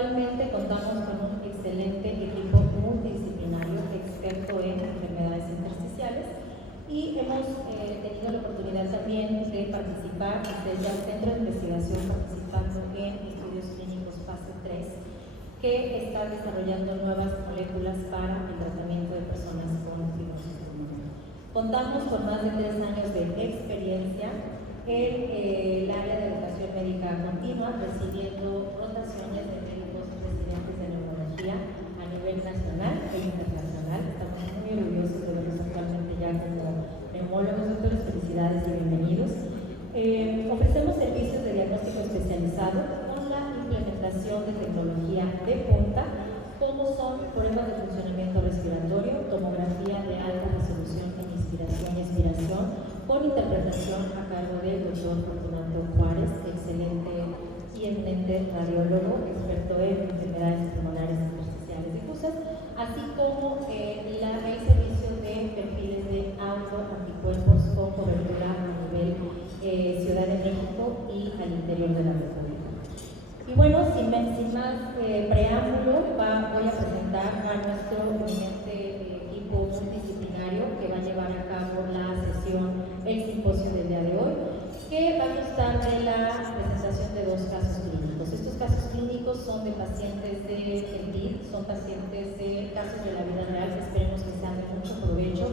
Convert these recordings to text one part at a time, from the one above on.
Actualmente contamos con un excelente equipo multidisciplinario experto en enfermedades intersticiales y hemos tenido la oportunidad también de participar desde el Centro de Investigación participando en estudios clínicos fase 3 que están desarrollando nuevas moléculas para el tratamiento de personas con fibrosis pulmonar. Contamos con más de 3 años de experiencia en el área de educación médica continua, recibiendo rotaciones de médicos residentes de neurología a nivel nacional e internacional. Estamos muy orgullosos de verlos actualmente ya como neumólogos. Doctores, felicidades y bienvenidos. Ofrecemos servicios de diagnóstico especializado con la implementación de tecnología de punta, como son pruebas de funcionamiento respiratorio, tomografía de alta resolución en inspiración y expiración, con interpretación a cargo del doctor Fortunato Juárez, excelente y eminente radiólogo, experto en enfermedades pulmonares intersticiales difusas, así como el servicio de perfiles de autoanticuerpos con cobertura a nivel Ciudad de México y al interior de la República. Y bueno, sin más preámbulo, voy a presentar a nuestro eminente equipo multidisciplinario que va a llevar a cabo la sesión, el simposio del día de hoy, que va a constar de la presentación de 2 casos clínicos. Estos casos clínicos son de pacientes de ENDID, son pacientes de casos de la vida real que esperemos que sean de mucho provecho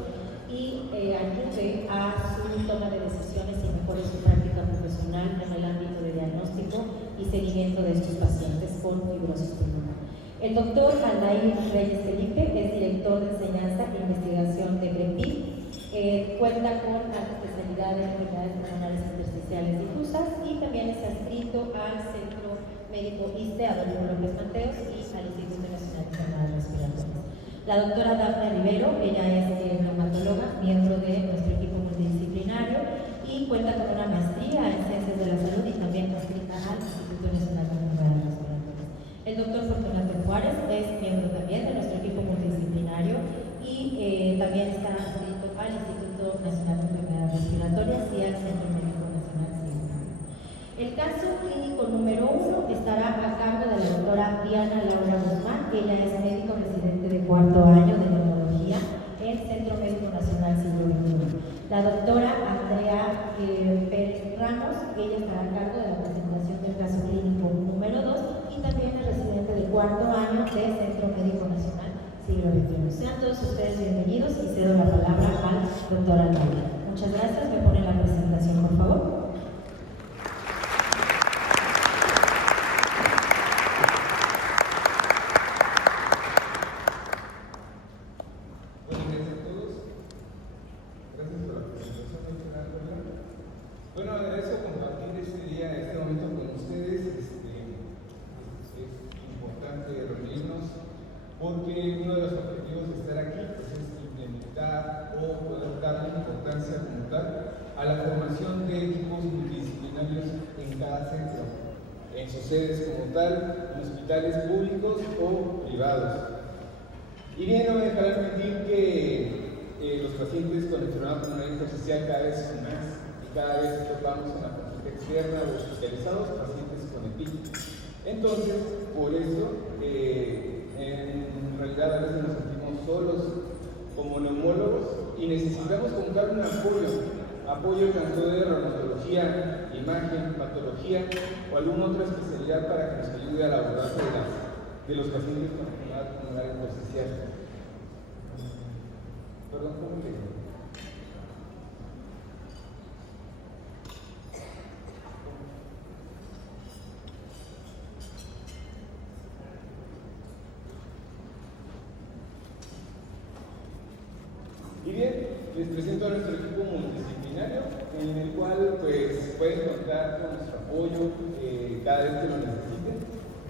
y ayude a su toma de decisiones y mejore su práctica profesional en el ámbito de diagnóstico y seguimiento de estos pacientes con fibrosis pulmonar. El doctor Aldair Reyes Felipe es director de enseñanza e investigación de GREPI, cuenta con la especialidad en enfermedades pulmonares intersticiales difusas y también está adscrito al Centro Médico ISSSTE Adolfo López Mateos y al Instituto Nacional de Enfermedades Respiratorias. La doctora Dafne Rivero, ella es reumatóloga, miembro de nuestro equipo multidisciplinario y cuenta con una maestría en Ciencias de la Salud y también adscrita al Instituto Nacional de Enfermedades Respiratorias. El doctor Fortunato Juárez es miembro también de nuestro equipo multidisciplinario y también está adscrito al Instituto Nacional de Enfermedades Respiratorias y al Centro Médico Nacional Civil. El caso clínico número 1 estará a cargo de la doctora Diana Laura Guzmán. Ella es médico residente de 4º año de neurología en Centro Médico Nacional Siglo XXI. La doctora Andrea Pérez Ramos, ella estará a cargo de la presentación del caso clínico número 2 y también es residente de 4º año de Centro Médico Nacional Siglo XXI. Sean todos ustedes bienvenidos y cedo la palabra al doctor Andrea. Muchas gracias. Me ponen la presentación, por favor. Bueno, agradezco compartir este día, este momento con ustedes. Es importante reunirnos porque uno de los objetivos de estar aquí pues, es implementar o poder darle importancia como tal a la formación de equipos multidisciplinarios en cada centro, en sus sedes como tal, en hospitales públicos o privados. Y bien, no me dejarán mentir que los pacientes con enfermedad pulmonar intersticial cada vez son más. Cada vez topamos en la consulta externa o hospitalizados pacientes con EPIC. Entonces, por eso, en realidad a veces nos sentimos solos como neumólogos y necesitamos contar un apoyo tanto de reumatología, imagen, patología o alguna otra especialidad para que nos ayude al abordaje de los pacientes con enfermedad pulmonar intersticial. Perdón, ¿cómo te digo? Y bien, les presento a nuestro equipo multidisciplinario, en el cual pues, pueden contar con nuestro apoyo cada vez que lo necesiten.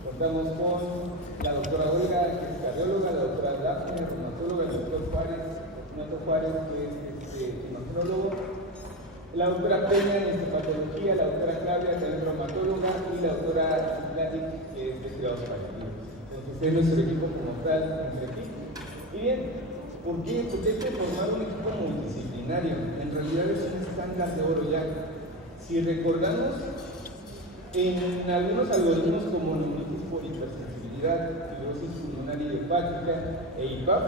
Contamos con la doctora Olga, que es cardióloga, la doctora Dafne, reumatóloga, el doctor Fortunato Juárez, que es hematólogo, la doctora Peña, en histopatología, la doctora Claudia, que es reumatóloga, y la doctora Latic, que es de cuidados paliativos. Entonces, es nuestro equipo como tal, entre aquí. Y bien, ¿por qué? Porque hay que formar un equipo multidisciplinario. En realidad es un estándar de oro ya. Si recordamos, en algunos algoritmos como neumonitis por hipersensibilidad, obesidad, fibrosis pulmonar idiopática e IPAP,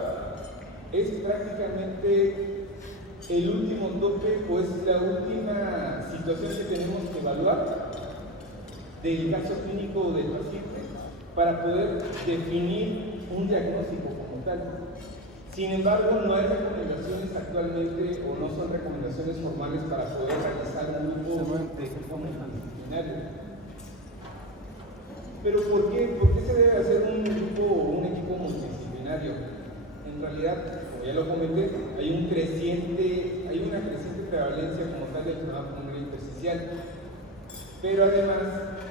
es prácticamente el último tope o es la última situación que tenemos que evaluar del caso clínico del paciente para poder definir un diagnóstico como tal. Sin embargo, no hay recomendaciones actualmente o no son recomendaciones formales para poder realizar un grupo de equipo multidisciplinario. Pero ¿por qué se debe hacer un grupo o un equipo multidisciplinario? En realidad, como ya lo comenté, hay una creciente prevalencia como tal del trauma pulmonar intersticial, pero además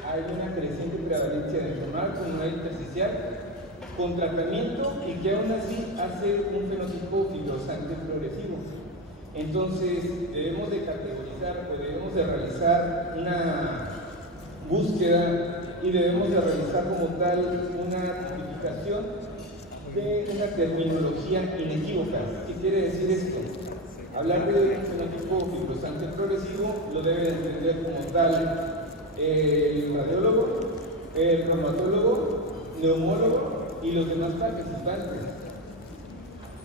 hay una creciente prevalencia del trauma pulmonar intersticial con tratamiento y que aún así hace un fenotipo fibrosante progresivo. Entonces debemos de categorizar o debemos de realizar una búsqueda y debemos de realizar como tal una tipificación de una terminología inequívoca. ¿Qué quiere decir esto? Hablar de un fenotipo fibrosante progresivo lo debe entender como tal el radiólogo, el reumatólogo, neumólogo y los demás participantes.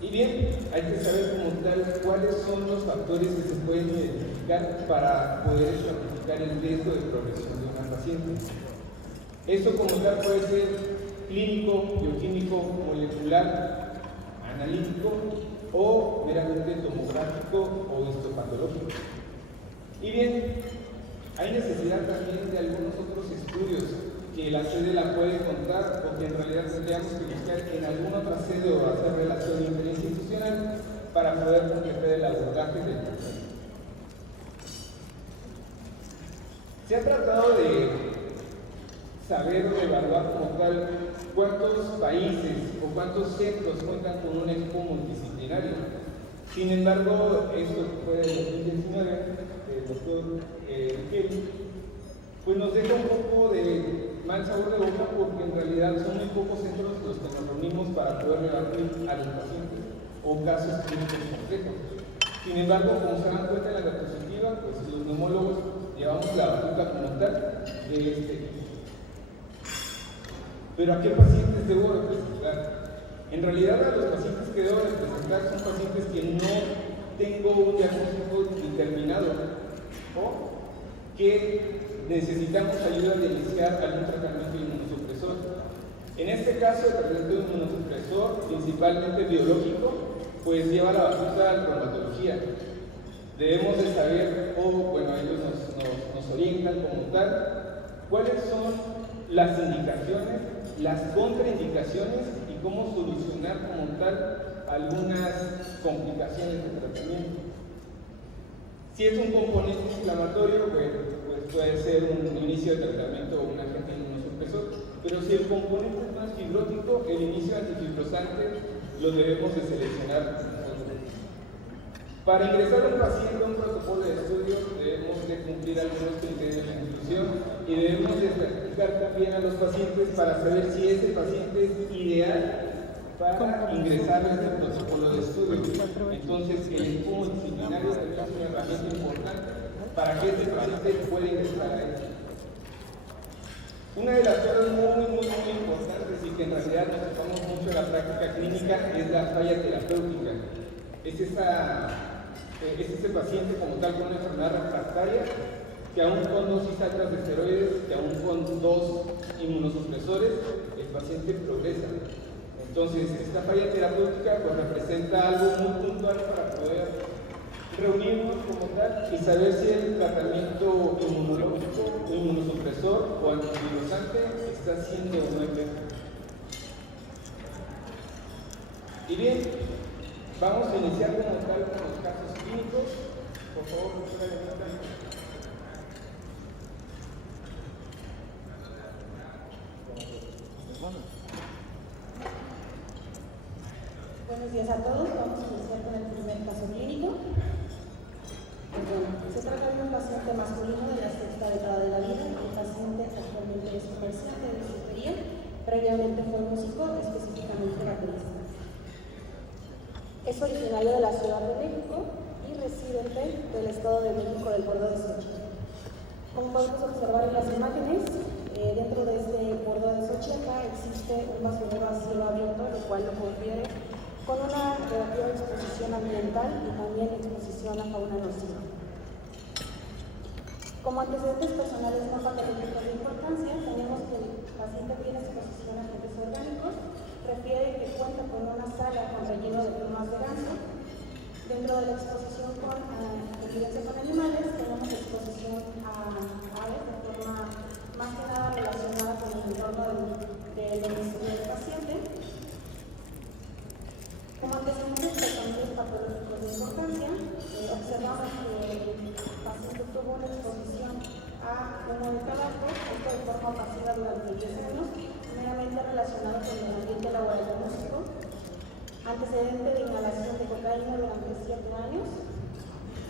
Y bien, hay que saber como tal cuáles son los factores que se pueden identificar para poder estratificar el riesgo de progresión de una paciente. Eso como tal puede ser clínico, bioquímico, molecular, analítico o meramente tomográfico o histopatológico. Y bien, hay necesidad también de algunos otros estudios que la sede la puede contar o que en realidad tendríamos que buscar en alguna otra sede o hacer relación interinstitucional para poder completar el abordaje del proceso. Se ha tratado de saber o evaluar como tal cuántos países o cuántos centros cuentan con un equipo multidisciplinario. Sin embargo, esto fue del 2019, el doctor Kelly, pues nos deja un poco de mal sabor de boca porque en realidad son muy pocos centros los que nos reunimos para poder rebatir a los pacientes o casos clínicos complejos. Sin embargo, como se dan cuenta en la diapositiva, pues los neumólogos llevamos la batuta como tal de este equipo. Pero ¿a qué pacientes debo representar? En realidad a los pacientes que debo representar son pacientes que no tengo un diagnóstico determinado o que necesitamos ayuda de iniciar algún tratamiento inmunosupresor. En este caso, el tratamiento inmunosupresor, principalmente biológico, pues lleva la batuta a la reumatología. Debemos de saber, ellos nos orientan como tal, cuáles son las indicaciones, las contraindicaciones y cómo solucionar como tal algunas complicaciones del tratamiento. Si es un componente inflamatorio, pues puede ser un inicio de tratamiento o un agente inmunosupresor, pero si el componente es más fibrótico, el inicio antifibrosante lo debemos de seleccionar nosotros. Para ingresar a un paciente a un protocolo de estudio debemos de cumplir algunos criterios de inclusión y debemos de certificar también a los pacientes para saber si ese paciente es ideal para ingresar a este protocolo de estudio. Entonces, el equipo multidisciplinario es una herramienta importante para que este paciente pueda ingresar a él. Una de las cosas muy importantes y que en realidad nos enfocamos mucho en la práctica clínica es la falla terapéutica. Es ese paciente como tal con una enfermedad refractaria que aún con dosis altas de esteroides, que aún con 2 inmunosupresores, el paciente progresa. Entonces, esta falla terapéutica pues representa algo muy puntual para poder reunirnos como tal y saber si el tratamiento inmunológico, inmunosupresor o antifibrosante está siendo o no efectivo. Y bien, vamos a iniciar como tal con los casos clínicos. Por favor, Buenos días a todos. Vamos a iniciar con el primer caso clínico. Se trata de un paciente masculino de la sexta década de la vida. El paciente actualmente es comerciante de bisutería. Previamente fue músico, específicamente baterista. Es originario de la Ciudad de México y residente del Estado de México del Bordo de Xochitl. Como podemos observar en las imágenes, dentro de este bordo de Xochitl existe un basurero a cielo abierto, lo cual lo confiere con una relativa exposición ambiental y también exposición a fauna nociva. Como antecedentes personales no patológicos de importancia, tenemos que el paciente tiene exposición a agentes orgánicos, refiere que cuenta con una sala con relleno de plumas de ganso. Dentro de la exposición con evidencia con animales, tenemos exposición a aves de forma más que nada relacionada con el entorno del domicilio del paciente. Como antecedentes personales patológicos de importancia, observamos que el paciente tuvo una exposición a humo de tabaco, esto de forma pasiva durante 10 años, meramente relacionado con el ambiente laboral del músico, antecedente de inhalación de cocaína durante 7 años,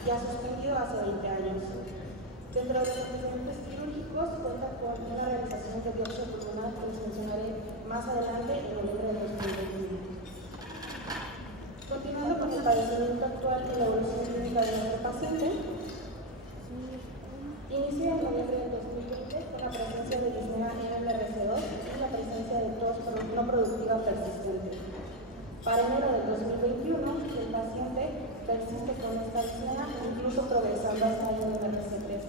ya suspendido hace 20 años. Dentro de los antecedentes quirúrgicos cuenta con una realización de biopsia pulmonar que les mencionaré más adelante en noviembre de 2021. Continuando con el padecimiento actual y la evolución clínica de nuestro paciente, inicia en noviembre de 2020 con la presencia de disnea MRC2 y la presencia de tos no productiva persistente. Para enero del 2021, el paciente persiste con esta disnea, incluso progresando hasta el MRC3,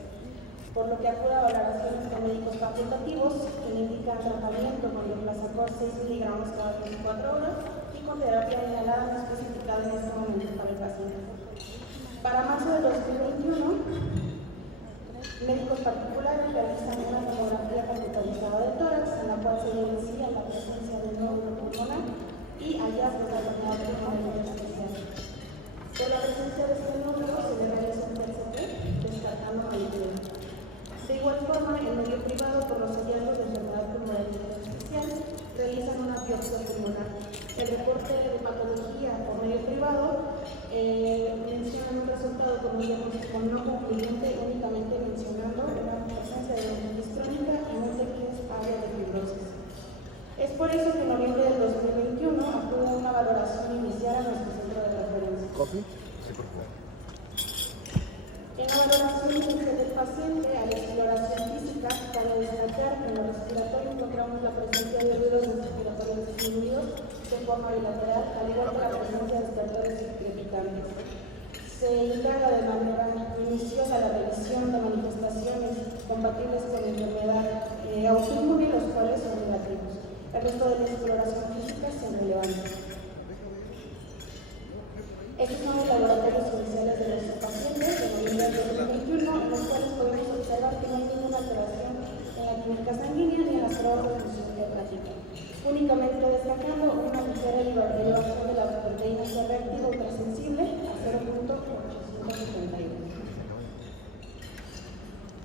por lo que acude a valoraciones con médicos facultativos que le indican tratamiento con Deflazacort 6 miligramos cada 24 horas y con terapia inhalada no especificada en este momento para el paciente. Para marzo del 2021, médicos particulares realizan una tomografía computarizada de tórax, en la cual se evidencia la presencia de nódulo pulmonar y hallazgos relacionados con el especial. Por la presencia de este nódulo se le realiza un PET-CT descartando maligno. De igual forma, en medio privado, por los hallazgos de enfermedad pulmonar intersticial, realizan una biopsia pulmonar. El reporte de patología por medio privado menciona un resultado con un diagnóstico no concluyente, únicamente mencionando la presencia de bronquitis crónica y múltiples áreas de fibrosis. Es por eso que en noviembre del 2021 acude una valoración inicial a nuestro centro de referencia. ¿Coffee? Sí, por favor. En la valoración inicial del paciente, a la exploración física, cabe destacar que en lo respiratorio encontramos la presencia de ruidos respiratorios disminuidos de forma bilateral, al igual que la presencia de estertores crepitantes. Se indaga de manera minuciosa la revisión de manifestaciones compatibles con la enfermedad autoinmune, los cuales son negativos. El resto de la exploración física es irrelevante. Estos son los laboratorios iniciales de nuestros pacientes de noviembre del 2021, en los cuales podemos observar que no hay ninguna alteración en la química sanguínea ni en las pruebas de función hepática. Únicamente destacando una ligera elevación de la proteína C reactiva ultrasensible a 0.871.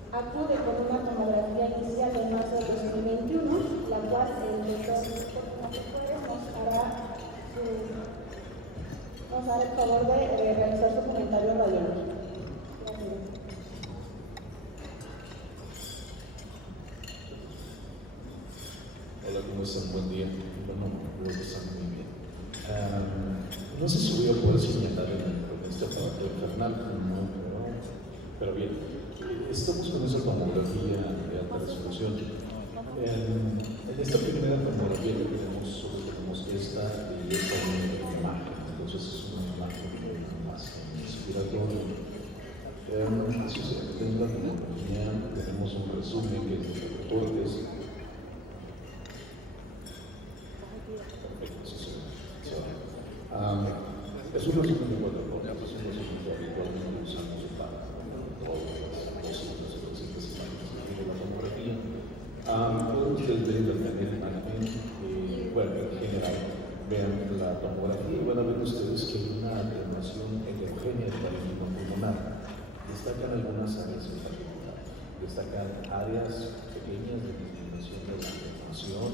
Acude con una tomografía inicial en marzo del 2021, la cual el doctor nos hará el favor de realizar su comentario radiológico. Hola, ¿cómo están? Buen día. Bueno, creo que están muy bien. No sé si voy a poder señalar en este aparato infernal, no, pero bien. Estamos con esa tomografía de alta resolución. En esta primera tomografía que tenemos, solo tenemos esta y esta imagen. Entonces es una imagen más inspiratoria. Si se entiende la tomografía, tenemos un resumen que es de reportes. Es un resumen de cuatro cosas, es un resumen que habitualmente usamos para todas las posibles imágenes de la tomografía. Pueden ustedes ver el panel imagen, bueno, en general, vean la tomografía y van a ver ustedes que hay una atenuación heterogénea del parénquima pulmonar. Destacan algunas áreas en particular, destacan áreas pequeñas de disminución de la atenuación.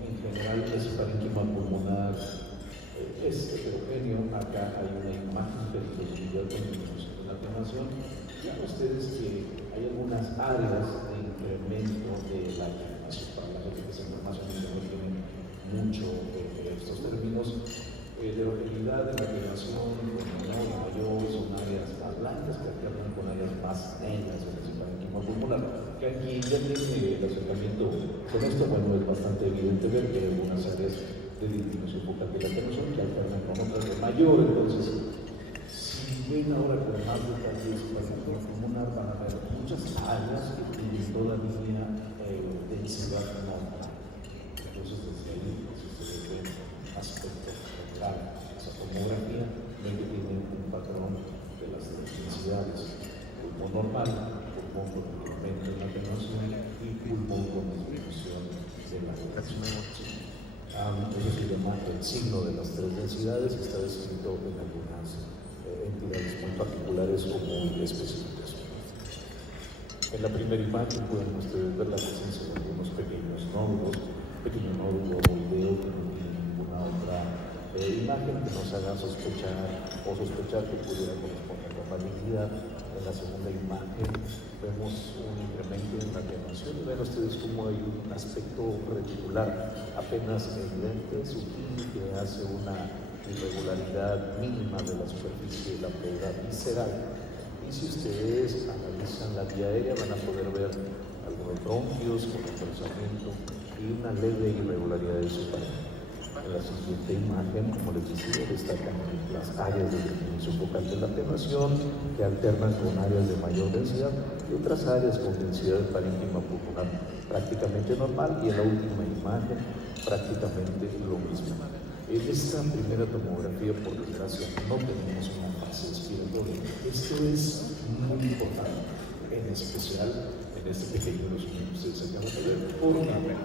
En general, ese parénquima pulmonar es heterogéneo. Acá hay una imagen de posibilidad de disminución de la atenuación. Vean ustedes que hay algunas áreas de incremento de la atenuación. Para la gente que se más o menos no tiene mucho estos términos, heterogeneidad de la atenuación menor y mayor son áreas más blancas que alternan con áreas más negras en ese parénquima pulmonar. que aquí ya tiene el acercamiento con esto, bueno, es bastante evidente ver que hay algunas áreas de disminución focal de la atenuación que alternan con otras de mayor. Entonces, si ven ahora con más detalles, como una van a ver muchas áreas que tienen todavía densidad normal. Entonces, desde ahí, si ustedes ven aspecto central, esa tomografía, ven que tiene un patrón de las densidades, pulmón normal, pulmón con incremento en la atenuación y pulmón con disminución de la atenuación. Eso se llama el signo de las tres densidades, está descrito en algunas entidades muy particulares o muy específicas. En la primera imagen pueden ustedes ver la presencia de algunos pequeños nódulos, pequeño nódulo moldeo que no tiene ninguna otra imagen que nos haga sospechar que pudiera corresponder con malignidad. En la segunda imagen vemos un incremento en la atenuación y ven ustedes cómo hay un aspecto reticular apenas evidente, sutil, que hace una irregularidad mínima de la superficie de la pleura visceral. Y si ustedes analizan la vía aérea van a poder ver algunos bronquios con engrosamiento y una leve irregularidad de su pared. En la siguiente imagen, como les decía, destacan las áreas de disminución focal de la atenuación que alternan con áreas de mayor densidad y otras áreas con densidad de parénquima pulmonar prácticamente normal, y en la última imagen prácticamente lo mismo. En esta primera tomografía, por desgracia, no tenemos una fase expiratoria. Esto es muy importante, en especial en este pequeño resumen que ustedes acaban de ver, porque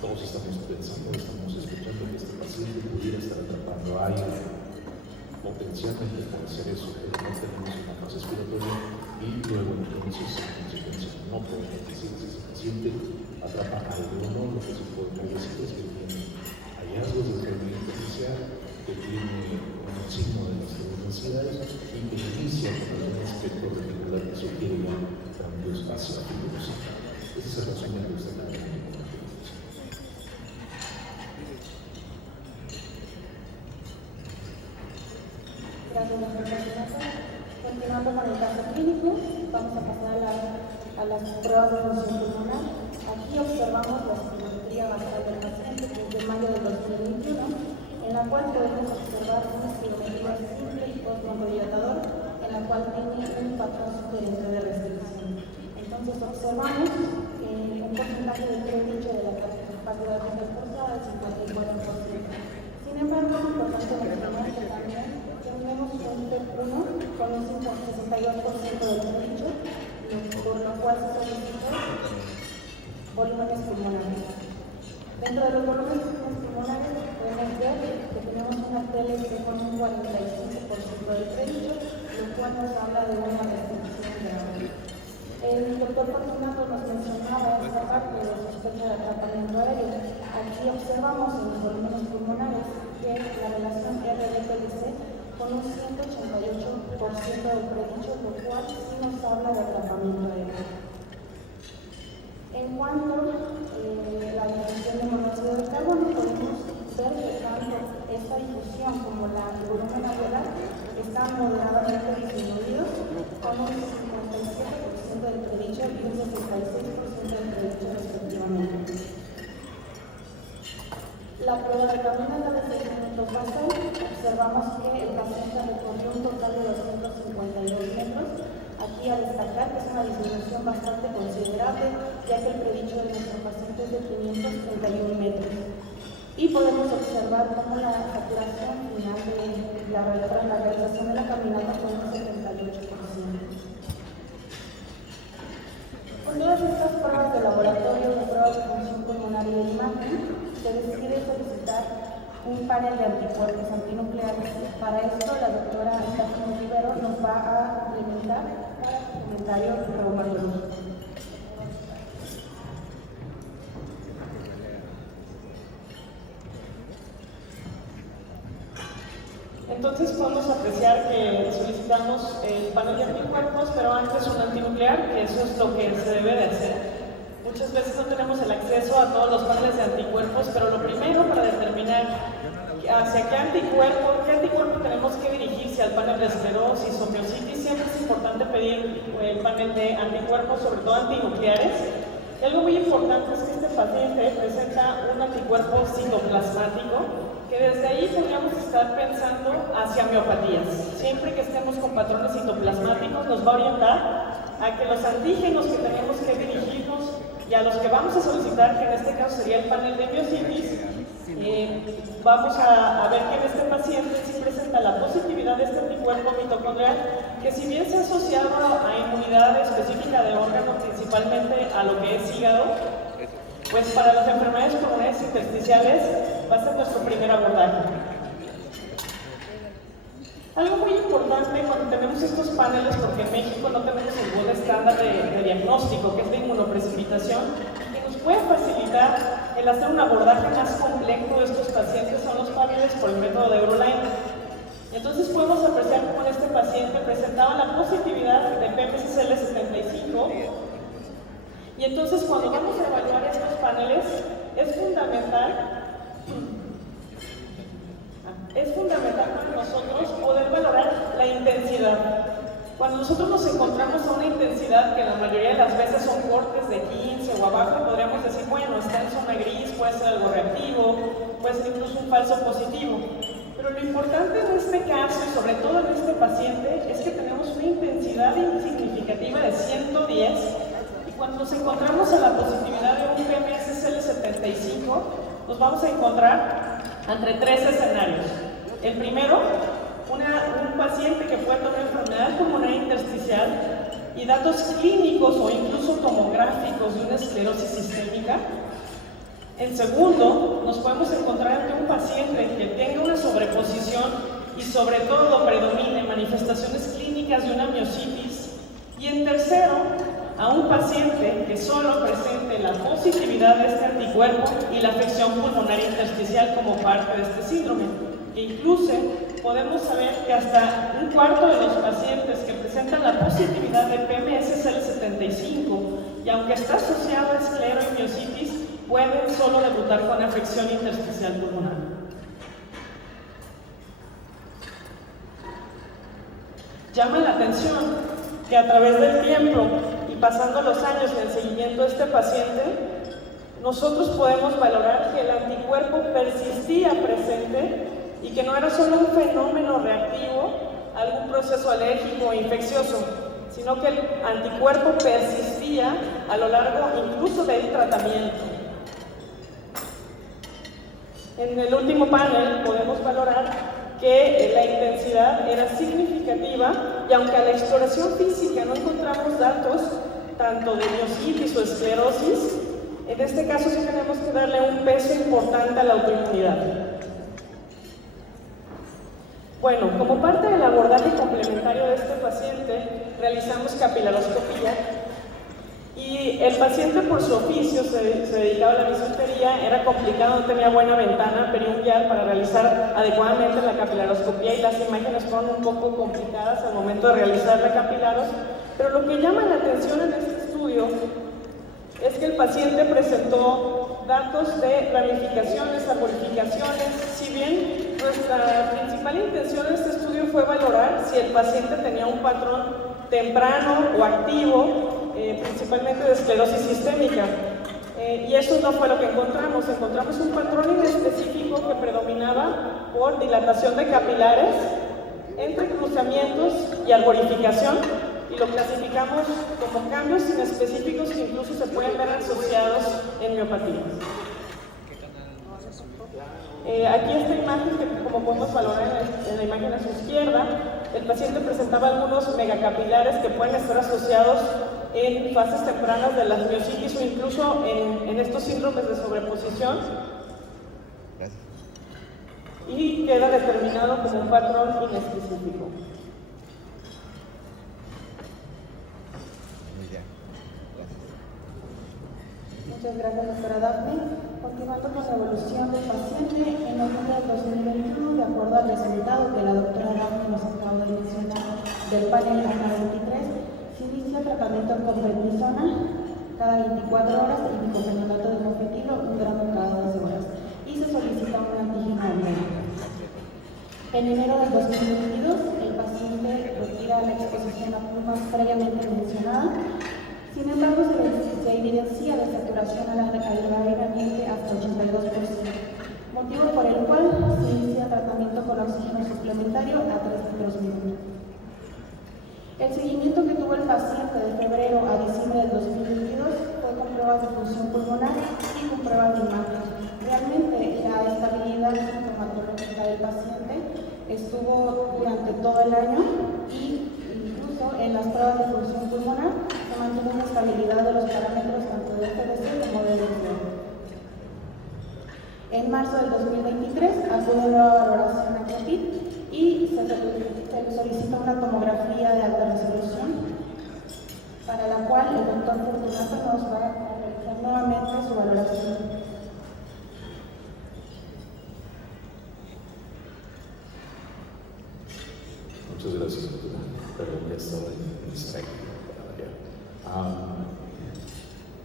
todos estamos pensando, estamos escuchando que este paciente pudiera estar atrapando aire. Potencialmente puede ser eso, pero no tenemos una fase expiratoria y luego entonces, en consecuencia, no podemos decir si ese paciente atrapa aire o no. Lo que sí podemos decir es que tiene hallazgos de movimiento inicial, que tiene un signo de las tres densidades y que inicia con algún aspecto reticular que sugiere ya cambios hacia la fibrosis. Ese es el resumen que usted tiene. Gracias, doctor. Continuando con el caso clínico, vamos a pasar a las pruebas de función pulmonar. Aquí observamos la espirometría basal del paciente desde mayo del 2021, en la cual podemos observar una espirometría simple y postbronodilatador, en la cual tiene un patrón sugerente de restricción. Entonces observamos un porcentaje de predicho de la capacidad de forzada del 54%. Sin embargo, es importante mencionar que también tenemos un TEP1 con un 62% del predicho, por lo cual se solicitó volúmenes pulmonares. Dentro de los volúmenes pulmonares podemos ver que tenemos una TLC con un 45% del predicho, lo cual nos habla de una restricción grave. El doctor Fortunato nos mencionaba esta parte de sospecha de atrapamiento aéreo. Aquí observamos en los volúmenes pulmonares que la relación RD-PLC con un 188% del predicho, lo cual sí nos habla de atrapamiento aéreo. En cuanto a la difusión de monóxido de carbono, podemos ver que tanto esta difusión como el volumen alveolar están moderadamente disminuidos, con un 57% del predicho y un 66% del predicho respectivamente. La prueba de caminata de 6 minutos basal, observamos que el paciente recorrió un total de 252 metros. Aquí a destacar que es una disminución bastante considerable, ya que el predicho de nuestro paciente es de 531 metros. Y podemos observar cómo la saturación final de la realización de la caminata fue un 78%. Con todas estas pruebas de laboratorio, de pruebas de función pulmonar y de imagen, se decide solicitar un panel de anticuerpos antinucleares. Para esto, la doctora Daphne Rivero nos va a complementar para el comentario reumatológico. Entonces podemos apreciar que solicitamos el panel de anticuerpos, pero antes un antinuclear, que eso es lo que se debe de hacer. Muchas veces no tenemos el acceso a todos los paneles de anticuerpos, pero lo primero para determinar hacia qué anticuerpo tenemos que dirigirse al panel de esclerosis o miositis siempre es importante pedir el panel de anticuerpos, sobre todo antinucleares. Y algo muy importante es que este paciente presenta un anticuerpo citoplasmático, que desde ahí podríamos estar pensando hacia miopatías. Siempre que estemos con patrones citoplasmáticos nos va a orientar a que los antígenos que tenemos que dirigirnos y a los que vamos a solicitar, que en este caso sería el panel de miocitis, vamos a ver que en este paciente sí presenta la positividad de este anticuerpo mitocondrial, que si bien se ha asociado a inmunidad específica de órgano, principalmente a lo que es hígado, pues para las enfermedades pulmonares intersticiales va a ser nuestro primer abordaje. Algo muy importante cuando tenemos estos paneles, porque en México no tenemos el buen estándar de diagnóstico, que es la inmunoprecipitación, que nos puede facilitar el hacer un abordaje más complejo de estos pacientes, son los paneles por el método de Euroline. Entonces podemos apreciar cómo en este paciente presentaba la positividad de PMSCL75, y entonces cuando vamos a evaluar estos paneles es fundamental para nosotros poder valorar la intensidad. Cuando nosotros nos encontramos a una intensidad que la mayoría de las veces son cortes de 15 o abajo, podríamos decir, bueno, está en zona gris, puede ser algo reactivo, puede ser incluso un falso positivo. Pero lo importante en este caso, y sobre todo en este paciente, es que tenemos una intensidad significativa de 110, y cuando nos encontramos a la positividad de un PMSCL75, nos vamos a encontrar entre tres escenarios. El primero, un paciente que puede tener enfermedad pulmonar intersticial y datos clínicos o incluso tomográficos de una esclerosis sistémica. En segundo, nos podemos encontrar ante un paciente que tenga una sobreposición y sobre todo predomine manifestaciones clínicas de una miocitis. Y en tercero, a un paciente que solo presente la positividad de este anticuerpo y la afección pulmonar intersticial como parte de este síndrome. Que incluso podemos saber que hasta un cuarto de los pacientes que presentan la positividad de PMSCL75, y aunque está asociado a esclero y miocitis, pueden solo debutar con afección intersticial pulmonar. Llama la atención que a través del tiempo y pasando los años en el seguimiento de este paciente, nosotros podemos valorar que el anticuerpo persistía presente y que no era solo un fenómeno reactivo, algún proceso alérgico o infeccioso, sino que el anticuerpo persistía a lo largo incluso del tratamiento. En el último panel podemos valorar que la intensidad era significativa, y aunque a la exploración física no encontramos datos tanto de miocitis o esclerosis, en este caso sí tenemos que darle un peso importante a la autoinmunidad. Bueno, como parte del abordaje complementario de este paciente, realizamos capilaroscopía, y el paciente por su oficio se dedicaba a la bisutería, era complicado, no tenía buena ventana periungual para realizar adecuadamente la capilaroscopía, y las imágenes fueron un poco complicadas al momento de realizar la capilaros, pero lo que llama la atención en este estudio es que el paciente presentó datos de ramificaciones, arborificaciones. Si bien nuestra principal intención en este estudio fue valorar si el paciente tenía un patrón temprano o activo, principalmente de esclerosis sistémica, y eso no fue lo que encontramos. Encontramos un patrón inespecífico que predominaba por dilatación de capilares, entrecruzamientos y arborificación, y lo clasificamos como cambios inespecíficos que incluso se pueden ver asociados en miopatías. Aquí esta imagen, que como podemos valorar en la imagen a su izquierda, el paciente presentaba algunos megacapilares que pueden estar asociados en fases tempranas de las miocitis o incluso en estos síndromes de sobreposición. Gracias. Y queda determinado como un patrón inespecífico. Muchas gracias, doctora Daphne. Continuando con la evolución del paciente, en noviembre del 2021, de acuerdo al resultado que la doctora Daphne nos acaba de mencionar del panel ANA23, se inicia tratamiento con prednisona cada 24 horas y diclofenaco de mofetilo 1 gramo cada 12 horas, y se solicita un antígeno médico. En enero del 2022, el paciente retira a la exposición a plumas previamente mencionada. Sin embargo, se evidencia de saturación al aire ambiente hasta 82%, motivo por el cual se inicia tratamiento con oxígeno suplementario a 3 litros minuto. El seguimiento que tuvo el paciente de febrero a diciembre del 2022 fue con pruebas de función pulmonar y con pruebas de imagen. Realmente la estabilidad sintomatológica del paciente estuvo durante todo el año y incluso en las pruebas de función pulmonar se mantuvo una estabilidad de los parámetros tanto de FDC como de DSO. En marzo del 2023 acude nueva valoración a COPIT y se solicita una tomografía de alta resolución, para la cual el doctor Fortunato nos va a realizar nuevamente su valoración. Muchas gracias, doctora. Perdón, ya estaba distraído para variar.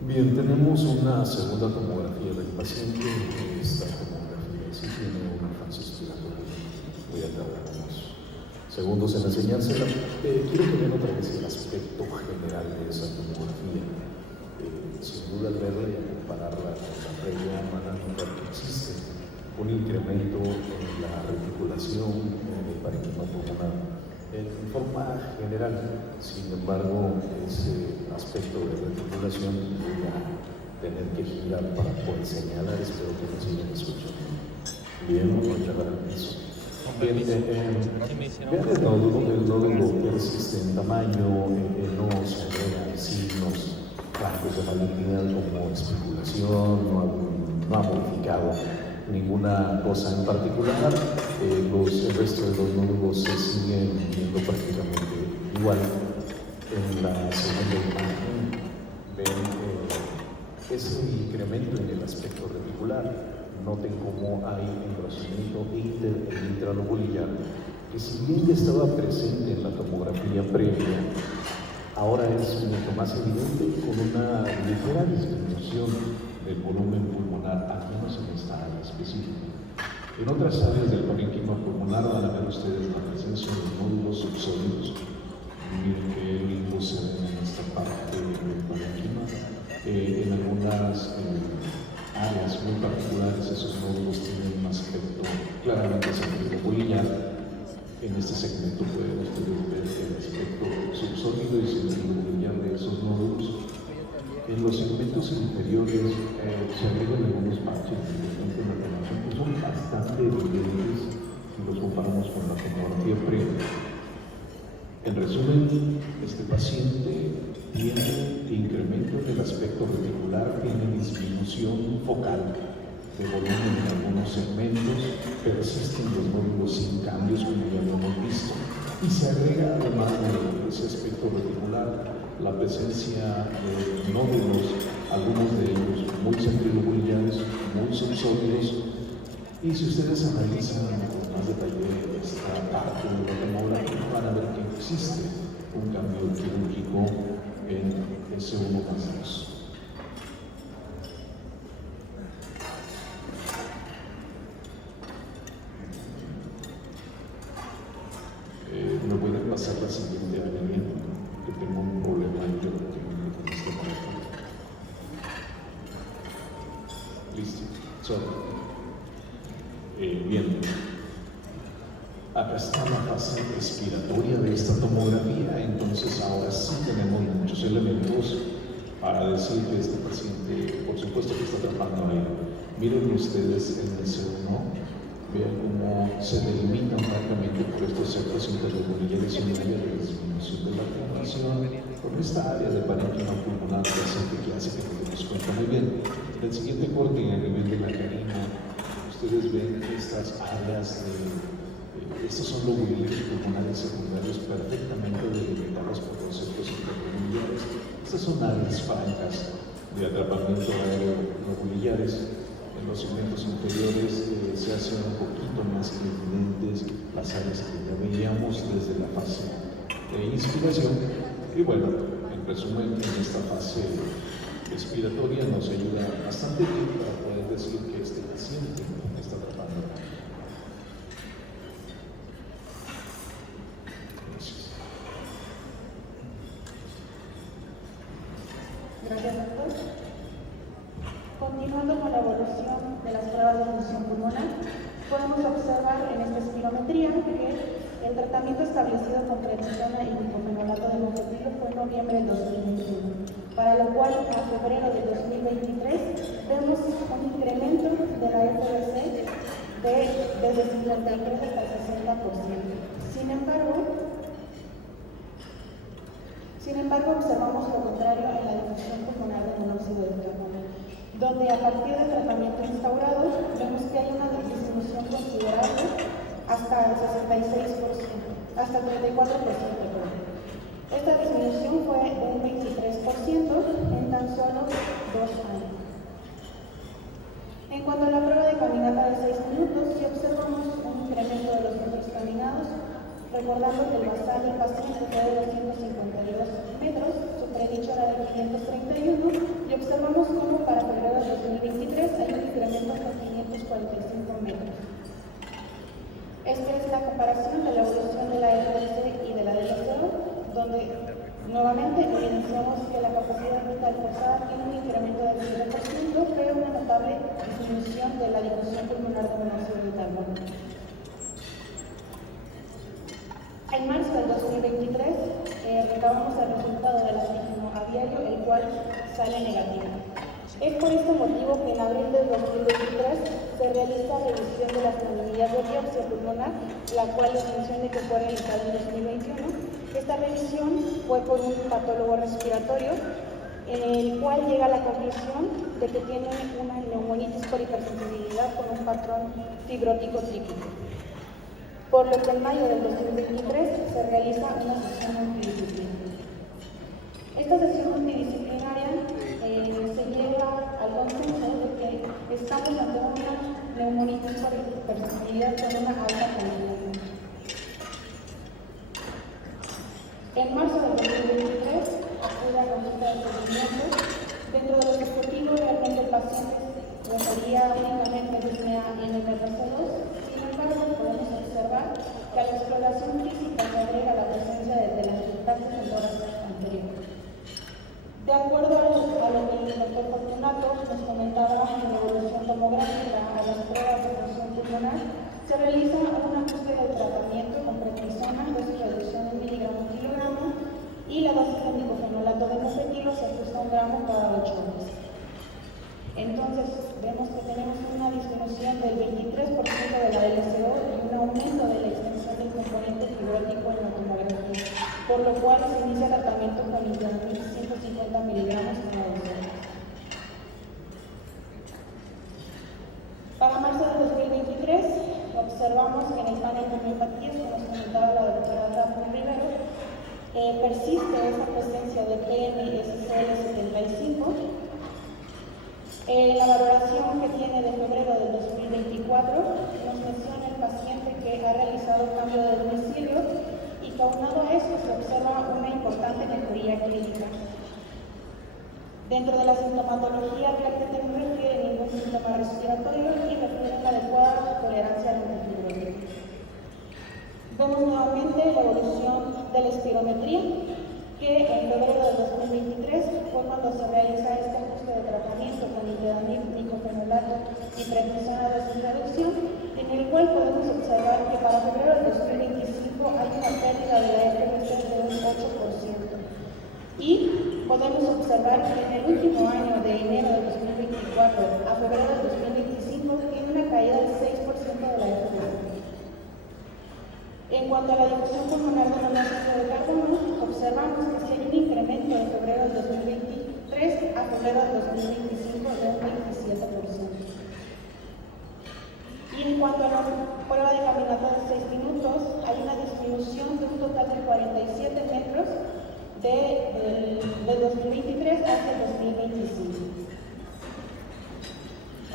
Bien, tenemos una segunda tomografía del paciente. Esta tomografía sí tiene una fase respiratoria. Voy a tardar unos segundos en enseñársela. Quiero que vean otra vez el aspecto general de esa tomografía. Sin duda, al verla y a compararla con la previa, van a notar que existe un incremento en la reticulación del parénquima pulmonar en forma general. Sin embargo, ese aspecto de reticulación voy a tener que girar para poder señalar. Espero que me sigan escuchando. Bien, voy a dar eso. Bien, vean el nódulo persiste en tamaño, no se agregan signos rasgos de malignidad como especulación, no ha modificado ninguna cosa en particular. El resto de los nódulos se siguen viendo prácticamente igual. En la segunda imagen ven ese incremento en el aspecto reticular. Noten cómo hay engrosamiento intralobulillar, que si bien ya estaba presente en la tomografía previa, ahora es mucho más evidente, con una ligera disminución del volumen pulmonar, al menos en esta área específica. En otras áreas del parénquima pulmonar van a ver ustedes la presencia de nódulos subsólidos. Miren que limpos se ven en esta parte del parénquima. En algunas áreas muy particulares, esos nódulos tienen un aspecto claramente centrilobular. En este segmento pueden ustedes ver el aspecto subsólido y centrilobular de esos nódulos. En los segmentos inferiores se agregan algunos parches de información que son bastante evidentes si los comparamos con la tomografía previa. En resumen, este paciente tiene incremento en el aspecto reticular, tiene disminución focal de volumen en algunos segmentos, persisten los nódulos sin cambios como ya lo hemos visto, y se agrega además de ese aspecto reticular la presencia de nódulos, algunos de ellos muy centrilobulares, muy subsólidos, y si ustedes analizan con más detalle esta parte de la tomografía, van a ver que existe un cambio quirúrgico en S1+2. ¿Me pueden pasar la siguiente línea? Que tengo un problema yo con este aparato. Listo. Bien. Acá está la fase respiratoria de esta tomografía, entonces ahora sí tenemos muchos elementos para decir que este paciente, por supuesto que está atrapando aire. Miren ustedes en el C1, vean cómo se delimitan francamente por estos sectores interloculares y un área de disminución de la circulación con esta área de parénquima pulmonar presente que hace que nos demos cuenta muy bien. En el siguiente corte, en el nivel de la carina, ustedes ven estas áreas estos son lobulares pulmonares secundarios perfectamente delimitados por los sectores interloculares. Estas son áreas francas de atrapamiento aerolobulares. En los segmentos inferiores se hacen un poquito más evidentes las áreas que ya veíamos desde la fase de inspiración. Y bueno, en resumen, en esta fase respiratoria nos ayuda bastante bien para poder decir que este paciente está atrapando. podemos observar en esta espirometría que el tratamiento establecido con prednisona y diclofenolato de mofetil fue en noviembre de 2021, para lo cual a febrero de 2023 vemos un incremento de la FBC desde 53 hasta el 60%. Sin embargo, observamos lo contrario en la difusión pulmonar de monóxido de carbono, donde a partir del tratamiento instaurado vemos que hay una disminución considerable hasta el 66%, hasta el 34%. Esta disminución fue de un 23% en tan solo 2 años. En cuanto a la prueba de caminata de 6 minutos, sí observamos un incremento de los metros caminados, recordando que el basal del paciente fue de 252 metros, su predicho era de 531, y observamos cómo para febrero de 2023 hay un incremento hasta 545 metros. Esta es la comparación de la evolución de la FBC y de la DLCO, donde nuevamente evidenciamos que la capacidad vital forzada tiene un incremento del 7%, pero una notable disminución de la difusión pulmonar de monóxido de carbono. En marzo del 2023 recabamos el resultado del antígeno a diario, el cual sale negativo. Es por este motivo que en abril del 2023 se realiza revisión de las probabilidades de biopsia pulmonar, la cual les mencioné que fue realizada en 2021. Esta revisión fue por un patólogo respiratorio, en el cual llega a la conclusión de que tiene una neumonitis por hipersensibilidad con un patrón fibrótico típico. Por lo que en mayo del 2023 se realiza una sesión multidisciplinaria. Esta sesión multidisciplinaria se llega al consenso de que estamos ante una neumonitis por hipersensibilidad con una alta contaminación. En marzo del 2023 acude a consulta de seguimiento. Dentro de los objetivos, realmente el paciente refería únicamente disnea NMRC2. Sin embargo, podemos observar que a la exploración física se agrega la presencia de telangiectasis en tórax anterior. De acuerdo a lo que el doctor Fortunato nos comentaba en la evolución tomográfica a las pruebas de función pulmonar, se realiza un ajuste del tratamiento con prednisona, dosis reducción de 1 miligramo kilogramo, y la dosis de diclofenolato de mofetil se ajusta 1 gramo cada 8 horas. Entonces, vemos que tenemos una disminución del 23% de la LCO y un aumento de la extensión del componente fibrótico en la tomografía, por lo cual se inicia el tratamiento con internet 150 miligramos cada 2 horas. Para marzo de 2023, observamos que en el panel de miopatías, como nos comentaba la doctora Rafael Rivero, persiste esa presencia de PMSCL75. La valoración que tiene de febrero del 2024 nos menciona el paciente que ha realizado cambio de domicilio y que aunado a eso se observa una importante mejoría clínica. Dentro de la sintomatología realmente no refiere ningún síntoma respiratorio y refiere la adecuada tolerancia al antifibrótico. Vemos nuevamente la evolución de la espirometría, que en febrero de 2023 fue cuando se realiza este ajuste de tratamiento con nintedanib, diclofenolato y prednisona de su reducción, en el cual podemos observar que para febrero de 2025 hay una pérdida de la FBC de un 8%. Y podemos observar que en el último año, de enero de 2024 a febrero de 2025, tiene una caída del 6% de la FBC. En cuanto a la difusión pulmonar de monóxido de carbono, observamos que sí hay un incremento de febrero del 2023 a febrero del 2025 de un 27%. Y en cuanto a la prueba de caminata de 6 minutos, hay una disminución de un total de 47 metros de 2023 hasta el 2025.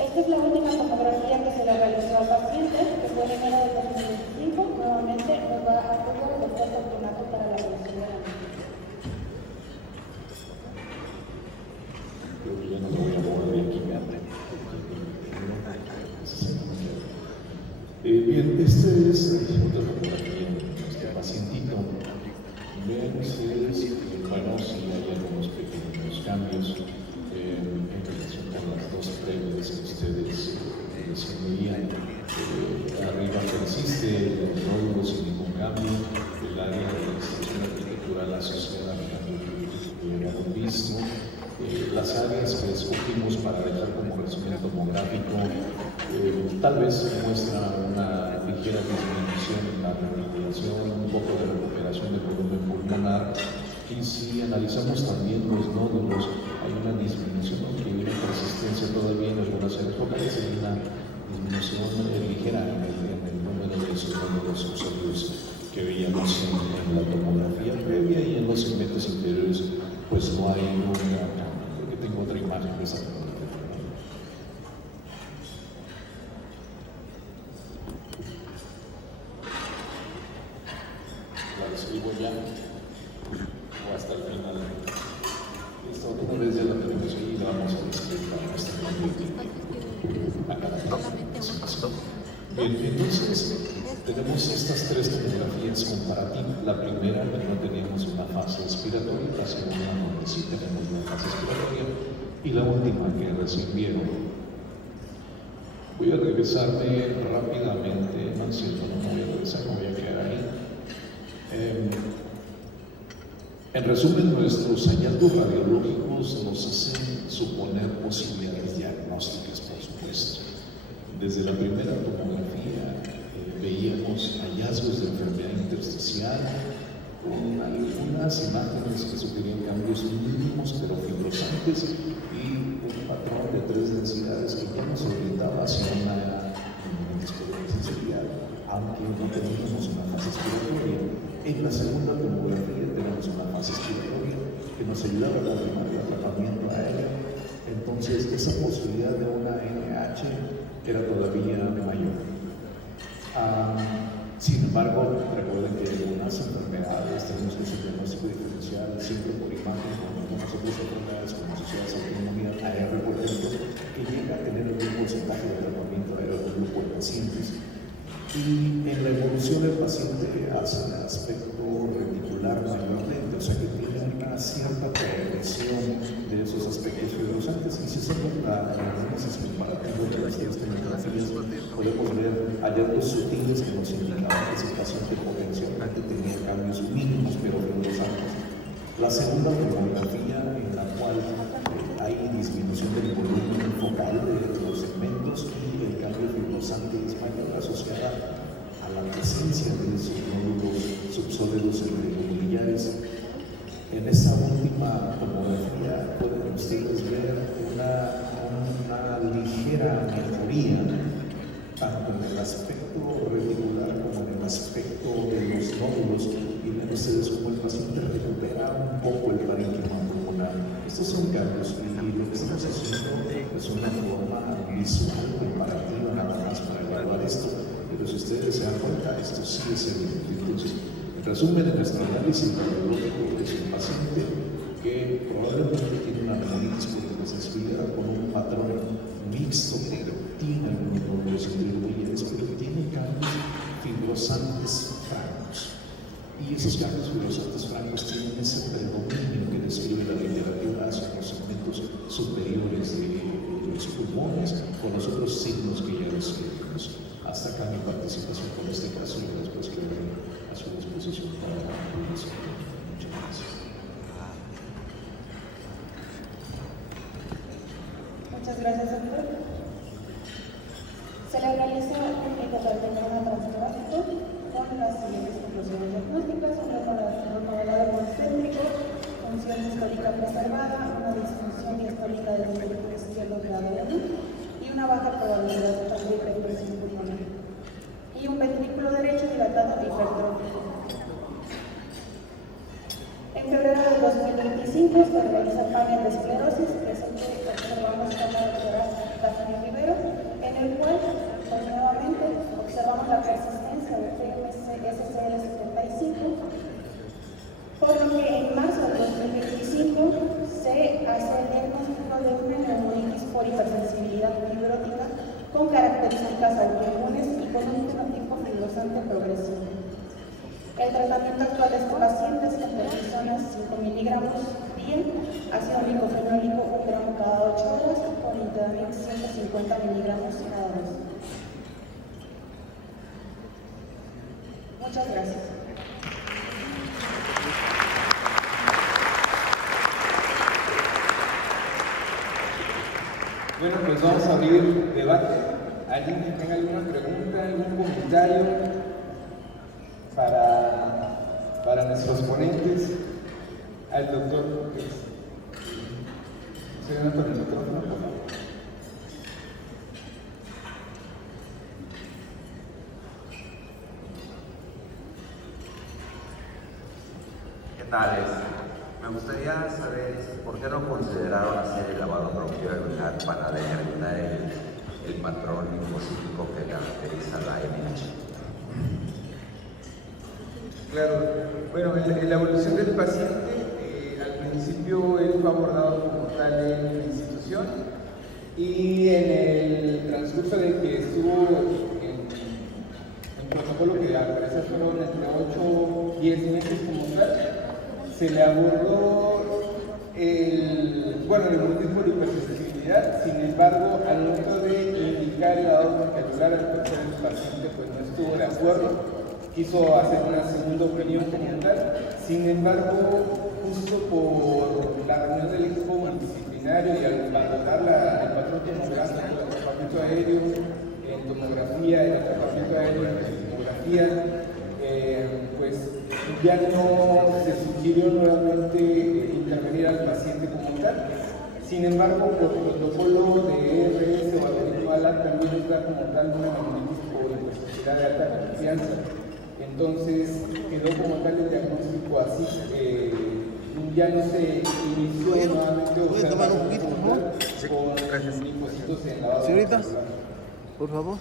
Esta es la última tomografía que se le realizó al paciente, que fue en enero de 2025. Nuevamente nos va a apoyar el doctor Fortunato para la revisión de la misma. Creo que ya no me voy a mover de aquí. Bien, esta es otra fotografía de este pacientito. Vean ustedes, bueno, si hay algunos pequeños cambios en relación con las dos preguntas que ustedes mencionarían. tomográfico tal vez muestra una ligera disminución en la rehabilitación, un poco de recuperación del volumen pulmonar, y si analizamos también los nódulos, hay una disminución, aunque hay una persistencia todavía en algunas áreas focales, hay una disminución ligera en el número de esos nódulos subsólidos que veíamos en la tomografía previa, y en los segmentos inferiores pues no hay un gran cambio. Creo que tengo otra imagen de esa tomografía. La escribo ya o hasta el final. Listo, una vez ya la tenemos ahí, la vamos a describir a nuestra Bien, entonces tenemos estas tres tomografías comparativas. La primera, que no teníamos una fase expiratoria; la segunda, donde sí tenemos una fase expiratoria; y la última, que recién vieron. Voy a regresarme rápidamente, no es cierto, no me voy a regresar, me voy a quedar ahí. En resumen, nuestros hallazgos radiológicos nos hacen suponer posibilidades diagnósticas, por supuesto. Desde la primera tomografía veíamos hallazgos de enfermedad intersticial, con algunas imágenes que sugerían cambios mínimos pero fibrosantes, y un patrón de 3 densidades que ya nos orientaba hacia una discodesensibilidad, aunque no teníamos una fase expiratoria. En la segunda tomografía tenemos una fase expiratoria que nos ayudaba a confirmar el atrapamiento aéreo. Entonces, esa posibilidad de una NH era todavía mayor. Sin embargo, recuerden que algunas enfermedades tenemos que hacer diagnóstico diferencial siempre por imagen, como algunas otras enfermedades como asociadas a pulmonía AR, por ejemplo, que llega a tener el mismo porcentaje de tratamiento aerogrupo en pacientes. Y en la evolución del paciente hace el aspecto reticular mayormente, o sea que tiene una cierta progresión de esos aspectos fibrosantes. Y si hacemos la análisis comparativo de las tres tomografías, podemos ver hallazgos sutiles que nos indicaban que ese paciente potencialmente tenía cambios mínimos pero fibrosantes. La segunda tomografía, en la cual hay disminución del volumen focal de los segmentos y el cambio fibrosante es mayor, asociada a la presencia de esos nódulos subsólidos endobiliares. En esta última tomografía pueden ustedes ver una ligera mejoría tanto en el aspecto reticular como en el aspecto de los nódulos, y ven ustedes cómo el paciente recupera un poco el parénquima pulmonar. Estos son cambios, y lo que estamos haciendo es una forma visual comparativa nada más para evaluar esto, pero si ustedes se dan cuenta, esto sí es evidente. Entonces, en resumen, en nuestro análisis radiológico es un paciente que probablemente tiene una neumonitis por hipersensibilidad con un patrón mixto, pero tiene algunos nódulos endobiliares, pero tiene cambios fibrosantes francos. Y esos cambios fibrosantes francos tienen ese predominio que describe la literatura hacia los segmentos superiores de los pulmones, con los otros signos que ya describimos. Hasta acá mi participación con este caso, y después quedaré a su disposición para la conclusión. Muchas gracias. Muchas gracias, doctor. Se le realiza un ecocardiograma transgráfico con las siguientes conclusiones diagnósticas: un remodelado concéntrico, función sistólica preservada, una disfunción diastólica del ventrículo izquierdo grado 1 y una baja probabilidad de hipertensión pulmonar, y un ventrículo derecho dilatado hipertrófico. En febrero de 2025 se realiza el panel de esclerosis, que es el que observamos con la doctora Daphne Rivero, en el cual nuevamente observamos la persistencia de TMS-SCL75, por lo que en marzo de 2025 se hace el diagnóstico de una neumonitis por hipersensibilidad fibrótica con características autoinmunes y con un fenotipo fibrosante progresivo. El tratamiento actual de este paciente es con prednisonas 5 miligramos día, ácido licofenólico 1 gramo cada 8 horas, con Intadamid 150 miligramos cada 2. Muchas gracias. Bueno, pues vamos a abrir debate. ¿Alguien que tenga alguna pregunta, algún comentario para nuestros ponentes? Al doctor, ¿se llama por el micrófono, por favor? ¿Qué tal? Me gustaría saber por qué no consideraron hacer el lavado propio para determinar el patrón linfocítico que caracteriza la MH. Claro, bueno, en la evolución del paciente, al principio él fue abordado como tal en la institución y en el transcurso de que estuvo en protocolo, que al parecer fueron entre 8 y 10 meses como tal, se le abordó el motivo de hipersensibilidad. Sin embargo, al momento de indicar el lavado bronquialular, al parecer el paciente pues no estuvo de acuerdo, quiso hacer una segunda opinión como tal. Sin embargo, justo por la reunión del equipo multidisciplinario y al valorar el patrón tomográfico, el atrapamiento aéreo en tomografía, el atrapamiento aéreo en tomografía, pues ya no se sugirió nuevamente intervenir al paciente como tal. Sin embargo, por protocolo de ERS o habitual también está como tal una magnetitis por hipersensibilidad de alta confianza. Entonces quedó como tal el diagnóstico así, ya no se inició nuevamente ¿Puede tomar un poquito, con linfocitos en lavado. Señorita, por favor.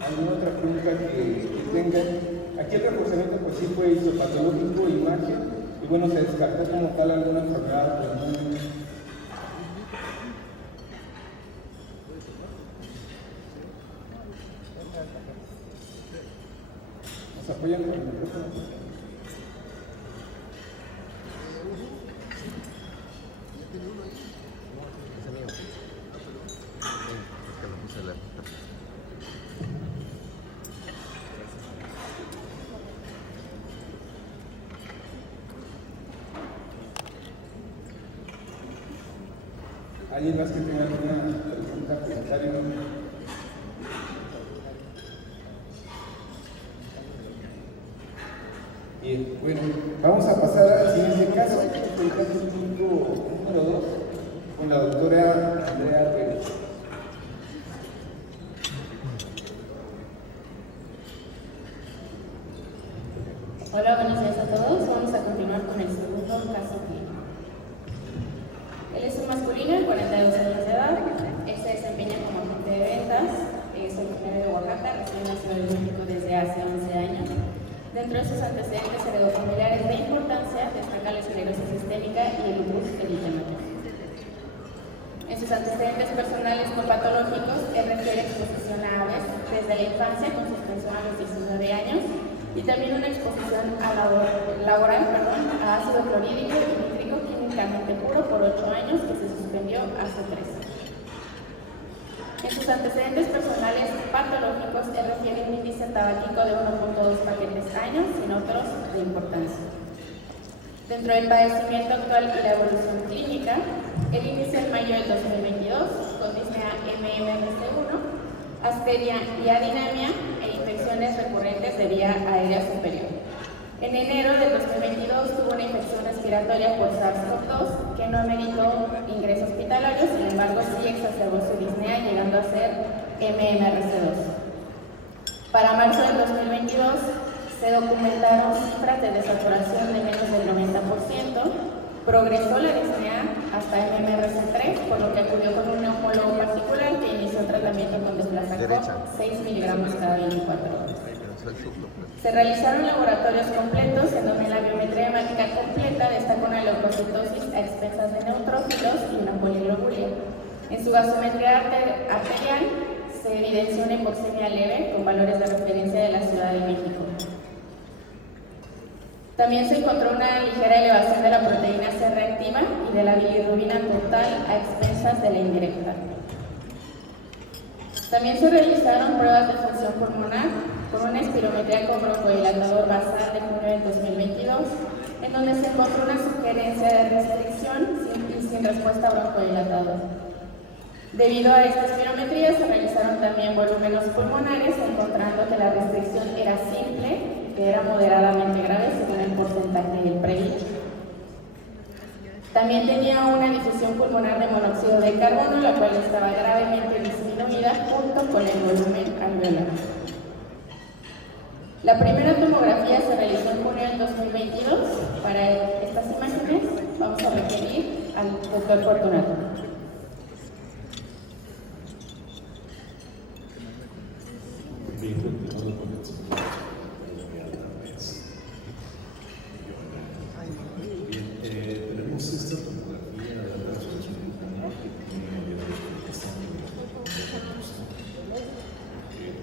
¿Alguna otra pregunta que tengan? Aquí el reforzamiento pues sí fue histopatológico, imagen, y bueno, se descartó como tal alguna enfermedad autoinmune. ¿Nos apoyan con el micrófono? ¿Alguien más que tenga alguna pregunta, comentario? Bien, bueno, vamos a pasar al siguiente caso, el caso número 2, con la doctora Andrea Pérez. Hola, buenos días a todos. Vamos a continuar con el segundo caso clínico. Él es un masculino de 42 años de edad. Él se desempeña como agente de ventas. Es originario de Oaxaca, reside en la Ciudad de México desde hace 11 años. Dentro de sus antecedentes heredofamiliares de importancia destaca la esclerosis sistémica y el lupus eritematoso. En sus antecedentes personales no patológicos, él refiere exposición a aves desde la infancia con suspensión a los 19 años y también una exposición laboral a ácido clorhídrico y nítrico químicamente puro por 8 años que se suspendió hace 3. En sus antecedentes personales patológicos, él refiere un índice tabáquico de 1.2 paquetes años, sin otros de importancia. Dentro del padecimiento actual y la evolución clínica, él inicia en mayo del 2022 con disnea MMRC1, asteria y adinamia e infecciones recurrentes de vía aérea superior. En enero del 2022 tuvo una infección respiratoria por SARS-CoV-2 que no ameritó ingreso hospitalario, sin embargo sí exacerbó su disnea llegando a ser MMRC2. Para marzo del 2022 se documentaron cifras de desaturación de menos del 90%, progresó la disnea hasta MMRC3, por lo que acudió con un neumólogo particular que inició tratamiento con desplazacor 6 miligramos cada 24 horas. Se realizaron laboratorios completos en donde la biometría hemática completa destaca una leucocitosis a expensas de neutrófilos y una poliglobulia. En su gasometría arterial se evidenció una hipoxemia leve con valores de referencia de la Ciudad de México. También se encontró una ligera elevación de la proteína C reactiva y de la bilirrubina total a expensas de la indirecta. También se realizaron pruebas de función pulmonar con una espirometría con broncodilatador basal de junio del 2022 en donde se encontró una sugerencia de restricción y sin respuesta broncodilatadora. Debido a esta espirometría se realizaron también volúmenes pulmonares, encontrando que la restricción era simple, que era moderadamente grave según el porcentaje del previsto. También tenía una difusión pulmonar de monóxido de carbono, la cual estaba gravemente disminuida junto con el volumen alveolar. La primera tomografía se realizó en junio del 2022. Para estas imágenes vamos a requerir al doctor Fortunato. Bien, continuando con el siguiente. Bien, tenemos esta tomografía de alta resolución pulmonar que tiene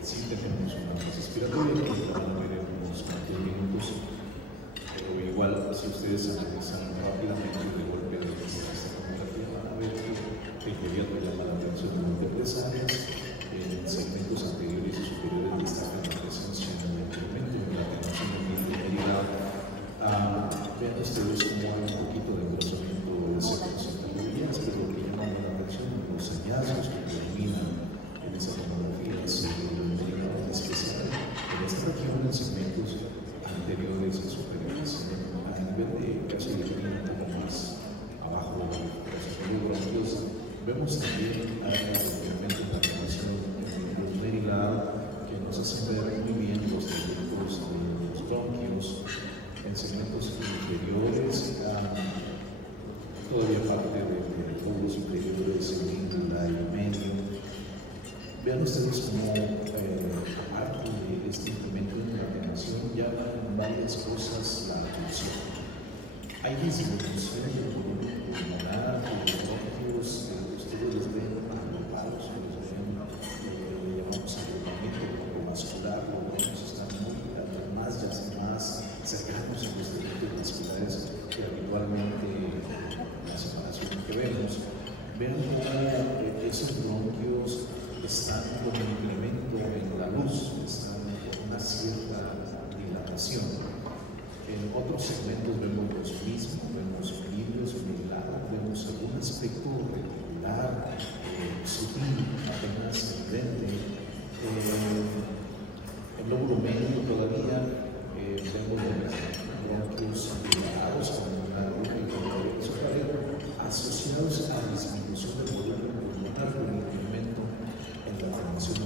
sí tenemos una respiratoria que van a ver en unos 40 minutos, pero igual si ustedes analizan rápidamente el golpe de esta tomografía van a ver que el pediatra llama la atención durante 3 áreas en segmentos anteriores y superiores destacan la presencia en el incremento de la atenuación de minería. Vean ustedes cómo hay un poquito de engrosamiento de secos en categorías, pero lo que llama la atención los hallazgos que terminan en esa tomografía es especial en esta región en segmentos anteriores y superiores. A nivel de caso de un poco más abajo de los bronquios, vemos también áreas de incremento de la atenuación en los merilados que nos hacen ver muy bien los trayectos de los bronquios en segmentos inferiores, todavía parte de los superiores en íngula y medio. Vean ustedes cómo aparte de este incremento en la atenuación ya van varias cosas la atención. Hay disminución del volumen pulmonar, de los bronquios, ustedes los ven agrupados, los ven, le llamamos agrupamiento vascular, los bronquios están muy más cercanos a los tejidos vasculares que habitualmente la separación que vemos. Vean cómo esos bronquios están con el incremento en la luz, están con una cierta dilatación. En otros segmentos vemos los mismos, vemos vidrios, vemos algún aspecto reticular, sutil, apenas evidente. El lóbulo medio todavía vemos los bronquios dilatados con una asociados a disminución del volumen pulmonar con el incremento en la formación de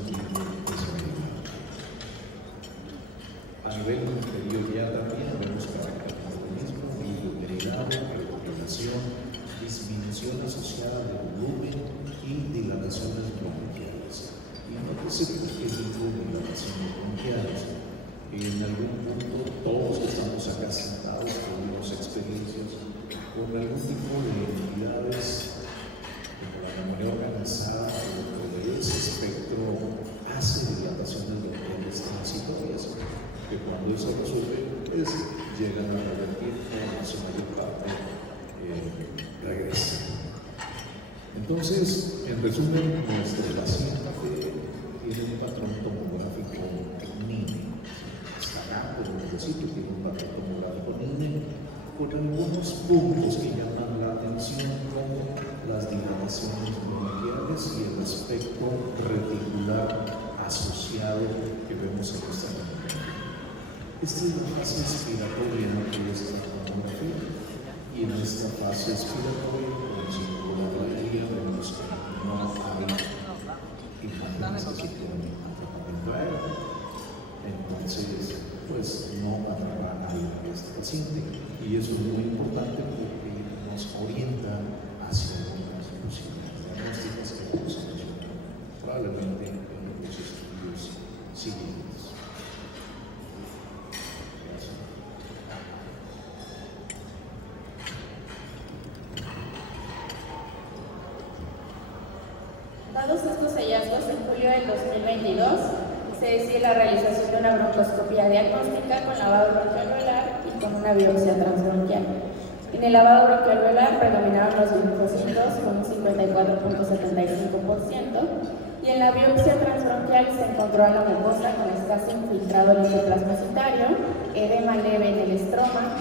a nivel inferior ya también vemos caracterismo, biliaridad, regulación, disminución asociada de volumen y dilataciones bronquiales. Y no que se refiere a dilataciones bronquiales. En algún punto todos estamos acá sentados, tuvimos experiencias con algún tipo de entidades como la memoria organizada o de ese espectro hace dilataciones bronquiales transitorias, que cuando eso resuelve, pues llegan a revertir o su mayor parte regresa. Entonces, en resumen, nuestro paciente tiene un patrón tomográfico NINE. Está acá, pero necesito que tiene un patrón tomográfico NINE con algunos puntos que llaman la atención, como las dilataciones bronquiales y el aspecto reticular asociado que vemos en esta tomografía. Esta es la fase expiratoria de esta tomografía, y en esta fase expiratoria, con circular la aérea, vemos que no hay imágenes que supone atrapamiento aéreo. Entonces, pues no atrapa a este paciente, y eso es muy importante porque nos orienta hacia algunas posibles diagnósticas que vamos a mencionar probablemente en los estudios siguientes. Dados estos hallazgos, en julio del 2022 se decide la realización de una broncoscopía diagnóstica con lavado bronquialveolar y con una biopsia transbronquial. En el lavado bronquialveolar predominaron los linfocitos con un 54.75%, y en la biopsia transbronquial se encontró a la mucosa con escaso infiltrado linfoplasmacitario, edema leve en el estroma,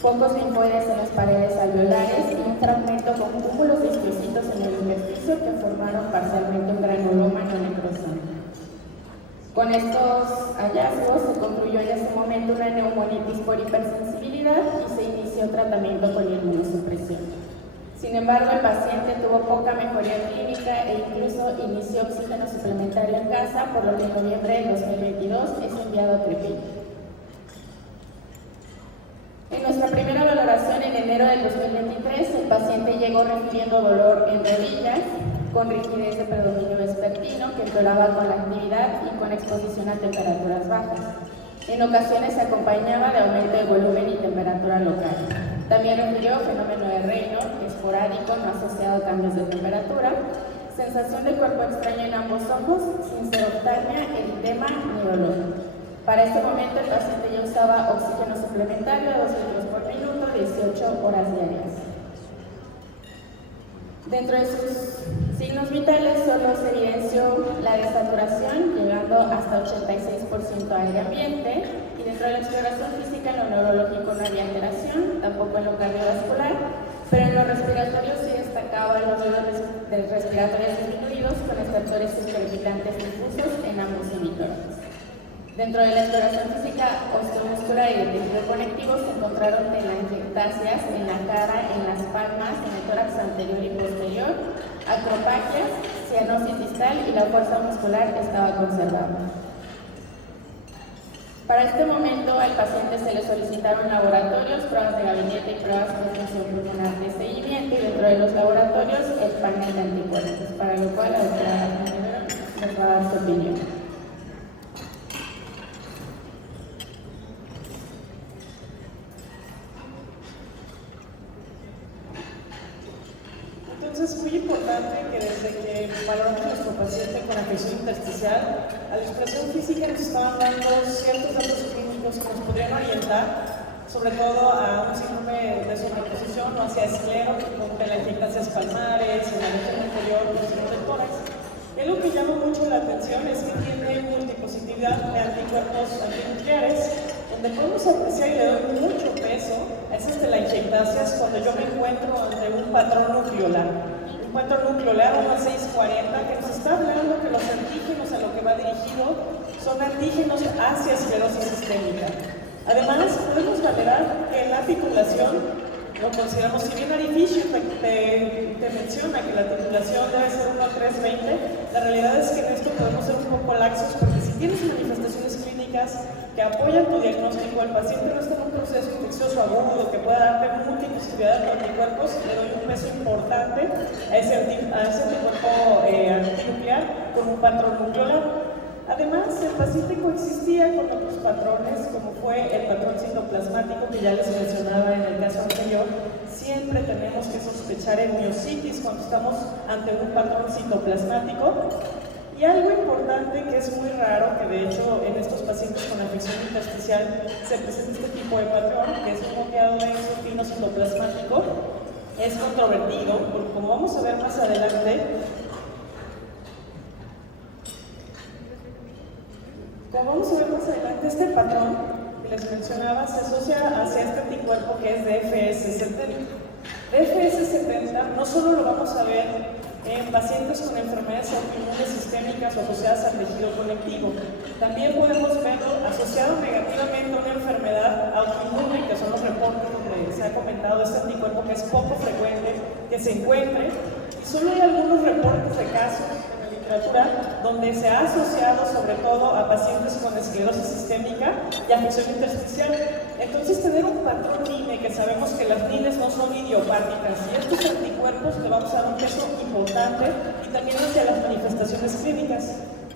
pocos linfoides en las paredes alveolares y un fragmento con cúmulos disquisitos en el intersticio que formaron parcialmente un granuloma no necrosante. Con estos hallazgos se concluyó en ese momento una neumonitis por hipersensibilidad y se inició tratamiento con inmunosupresión. Sin embargo, el paciente tuvo poca mejoría clínica e incluso inició oxígeno suplementario en casa, por lo que en noviembre de 2022 es enviado a Trepillo. En nuestra primera valoración en enero del 2023, el paciente llegó refiriendo dolor en rodillas, con rigidez de predominio vespertino que empeoraba con la actividad y con exposición a temperaturas bajas. En ocasiones se acompañaba de aumento de volumen y temperatura local. También refirió fenómeno de Raynaud esporádico no asociado a cambios de temperatura, sensación de cuerpo extraño en ambos ojos, sin seroftalmia, eritema ni dolor. Para este momento el paciente ya usaba oxígeno suplementario a 2 litros por minuto, 18 horas diarias. Dentro de sus signos vitales solo se evidenció la desaturación, llegando hasta 86% aire ambiente, y dentro de la exploración física en lo neurológico no había alteración, tampoco en lo cardiovascular, pero en lo respiratorio sí destacaban los ruidos respiratorios disminuidos con estertores intermitantes difusos en ambos hemitórax. Dentro de la exploración física osteomuscular y de tejido conectivo se encontraron telangiectasias en la cara, en las palmas, en el tórax anterior y posterior, acropaquias, cianosis distal y la fuerza muscular estaba conservada. Para este momento al paciente se le solicitaron laboratorios, pruebas de gabinete y pruebas de función pulmonar de seguimiento, y dentro de los laboratorios el panel de anticuerpos, para lo cual la doctora nos va a dar su opinión. Entonces es muy importante que desde que valoramos a nuestro paciente con afección intersticial, a la exploración física nos estaban dando ciertos datos clínicos que nos podrían orientar, sobre todo a un síndrome de sobreposición o hacia esclero, con telangiectasias palmares, en la región inferior, del tórax. Y algo que llama mucho la atención es que tiene multipositividad de anticuerpos antinucleares, donde podemos apreciar, y le doy mucho peso a esas telangiectasias cuando yo me encuentro ante un patrón nucleolar. Un patrón nucleolar 1,640 que nos está hablando que los antígenos a lo que va dirigido son antígenos hacia esclerosis sistémica. Además, podemos valorar que en la titulación lo consideramos, si bien Ari Fisher te menciona que la titulación debe ser 1,320, la realidad es que en esto podemos ser un poco laxos, porque si tienes manifestaciones clínicas que apoyan tu diagnóstico, el paciente no está en un proceso infeccioso agudo que pueda darte multipositividad de anticuerpos, le doy un peso importante a ese anticuerpo antinuclear con un patrón nucleolar. Además, el paciente coexistía con otros patrones, como fue el patrón citoplasmático que ya les mencionaba en el caso anterior. Siempre tenemos que sospechar en miositis cuando estamos ante un patrón citoplasmático. Y algo importante que es muy raro, que de hecho en estos pacientes con afección intersticial se presenta este tipo de patrón, que es un moqueado denso fino citoplasmático, es controvertido, porque como vamos a ver más adelante, este patrón que les mencionaba se asocia hacia este anticuerpo que es DFS70. DFS70 no solo lo vamos a ver en pacientes con enfermedades autoinmunes sistémicas o asociadas al tejido conectivo, también podemos verlo asociado negativamente a una enfermedad autoinmune, que son los reportes donde se ha comentado este anticuerpo que es poco frecuente que se encuentre, y solo hay algunos reportes de casos donde se ha asociado sobre todo a pacientes con esclerosis sistémica y afección intersticial. Entonces, tener un patrón NINE, que sabemos que las NINES no son idiopáticas, y estos anticuerpos le vamos a dar un peso importante y también hacia las manifestaciones clínicas.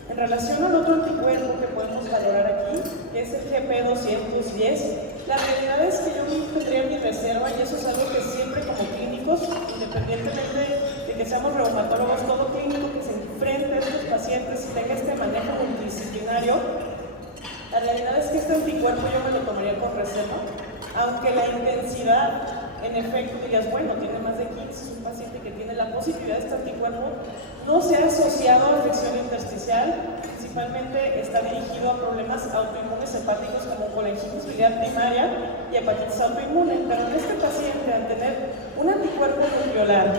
En relación al otro anticuerpo que podemos valorar aquí, que es el GP210, la realidad es que yo tendría mi reserva, y eso es algo que siempre como clínicos, independientemente de que seamos reumatólogos, todo clínico que se enfrente a estos pacientes y tenga este manejo multidisciplinario, la realidad es que este anticuerpo yo me lo tomaría con reserva, aunque la intensidad, en efecto, dirías, bueno, tiene más de 15, es un paciente que tiene la positividad de este anticuerpo, No se ha asociado a afección intersticial, principalmente está dirigido a problemas autoinmunes hepáticos como colectosis biliar primaria y hepatitis autoinmune, pero en este paciente, al tener un anticuerpo nucleolar,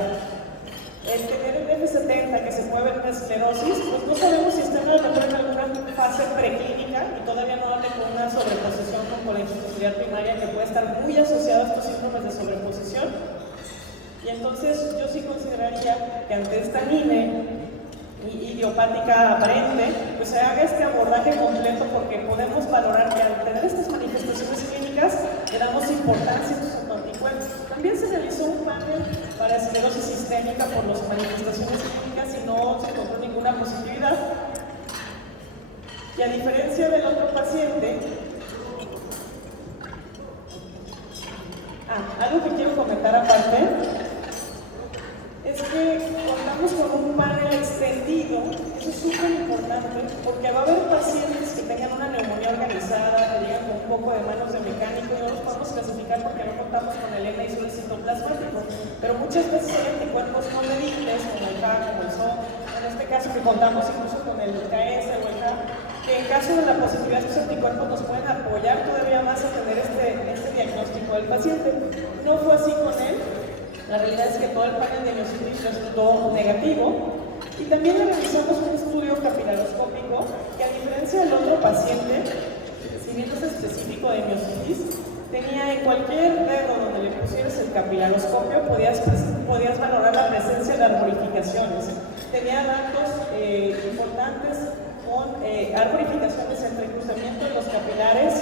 el tener el F70 que se puede ver en esclerosis, pues no sabemos si está en alguna fase preclínica y todavía no hable con una sobreposición con colectosis biliar primaria que puede estar muy asociada a estos síndromes de sobreposición. Y entonces yo sí consideraría que ante esta NINE idiopática aparente, pues se haga este abordaje completo porque podemos valorar que al tener estas manifestaciones clínicas le damos importancia a estos anticuerpos. También se realizó un panel para esclerosis sistémica por las manifestaciones clínicas y no se encontró ninguna positividad. Y a diferencia del otro paciente, algo que quiero comentar aparte es que contamos con un panel extendido, eso es súper importante, porque va a haber pacientes que tengan una neumonía organizada, que llegan con un poco de manos de mecánico y no los podemos clasificar porque no contamos con el ENA y solo el citoplasmático, pero muchas veces hay anticuerpos no medibles como el K, como el SO, en este caso que contamos incluso con el KS o el K, que en caso de la positividad de estos anticuerpos nos pueden apoyar todavía más a tener este diagnóstico del paciente. No fue así con él. La realidad es que todo el panel de miocitis resultó negativo y también le realizamos un estudio capilaroscópico que, a diferencia del otro paciente, si bien no es específico de miocitis, tenía en cualquier dedo donde le pusieras el capilaroscopio podías valorar la presencia de arborificaciones. Tenía datos importantes con arborificaciones entre cruzamiento de los capilares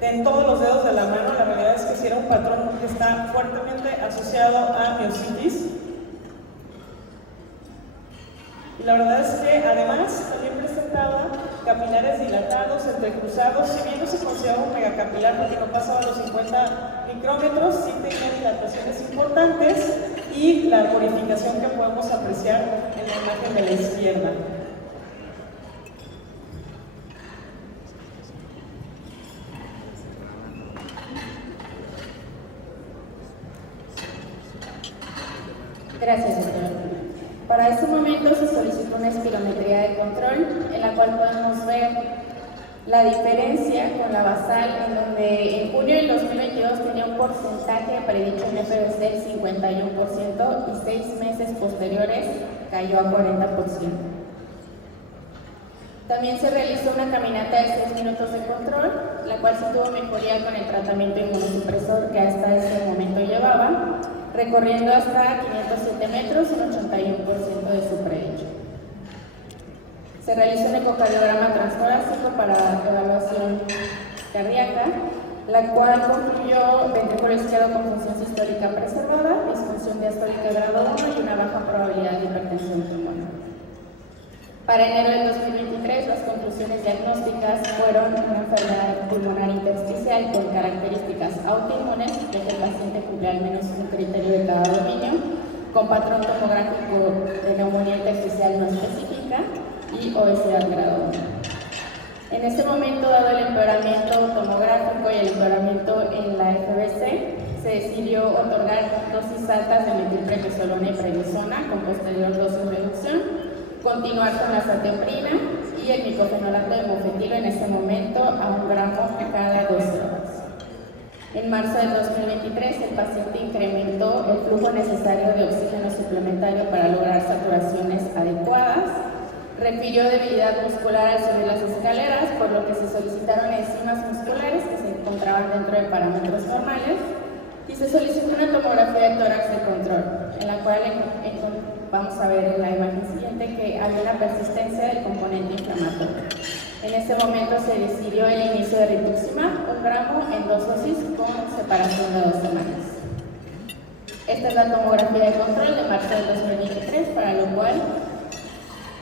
en todos los dedos de la mano. La realidad es que sí era un patrón que está fuertemente asociado a miocitis. Y la verdad es que además también presentaba capilares dilatados, entrecruzados. Si bien no se consideraba un megacapilar porque no pasaba los 50 micrómetros, sí tenía dilataciones importantes y la arborificación que podemos apreciar en la imagen de la izquierda. Gracias, doctor. Para este momento se solicitó una espirometría de control en la cual podemos ver la diferencia con la basal, en donde en junio del 2022 tenía un porcentaje predicho en FBC del 51% y 6 meses posteriores cayó a 40%. También se realizó una caminata de 6 minutos de control, la cual sí tuvo mejoría con el tratamiento inmunosupresor que hasta ese momento llevaba, recorriendo hasta 507 metros en 81% de su predicho. Se realizó un ecocardiograma transtorácico para evaluación cardíaca, la cual concluyó ventrículo izquierdo con función sistólica preservada, disfunción diastólica grado 1 y una baja probabilidad de hipertensión pulmonar. Para enero del 2023, las conclusiones diagnósticas fueron una enfermedad pulmonar intersticial con características autoinmunes, ya que el paciente cumple al menos un criterio de cada dominio, con patrón tomográfico de neumonía intersticial no específica y obesidad grado 1. En este momento, dado el empeoramiento tomográfico y el empeoramiento en la FBC, se decidió otorgar dosis altas de metilprednisolona y prednisona con posterior dosis reducción, continuar con la sateoprina y el micofenolato de mofetilo en este momento a 1 gramo cada 12 horas. En marzo del 2023, el paciente incrementó el flujo necesario de oxígeno suplementario para lograr saturaciones adecuadas, refirió debilidad muscular al subir las escaleras, por lo que se solicitaron enzimas musculares que se encontraban dentro de parámetros normales, y se solicitó una tomografía de tórax de control, en la cual vamos a ver en la imagen siguiente que había una persistencia del componente inflamatorio. En este momento se decidió el inicio de rituximab, 1 gramo en 2 dosis con separación de 2 semanas. Esta es la tomografía de control de marzo del 2023, para lo cual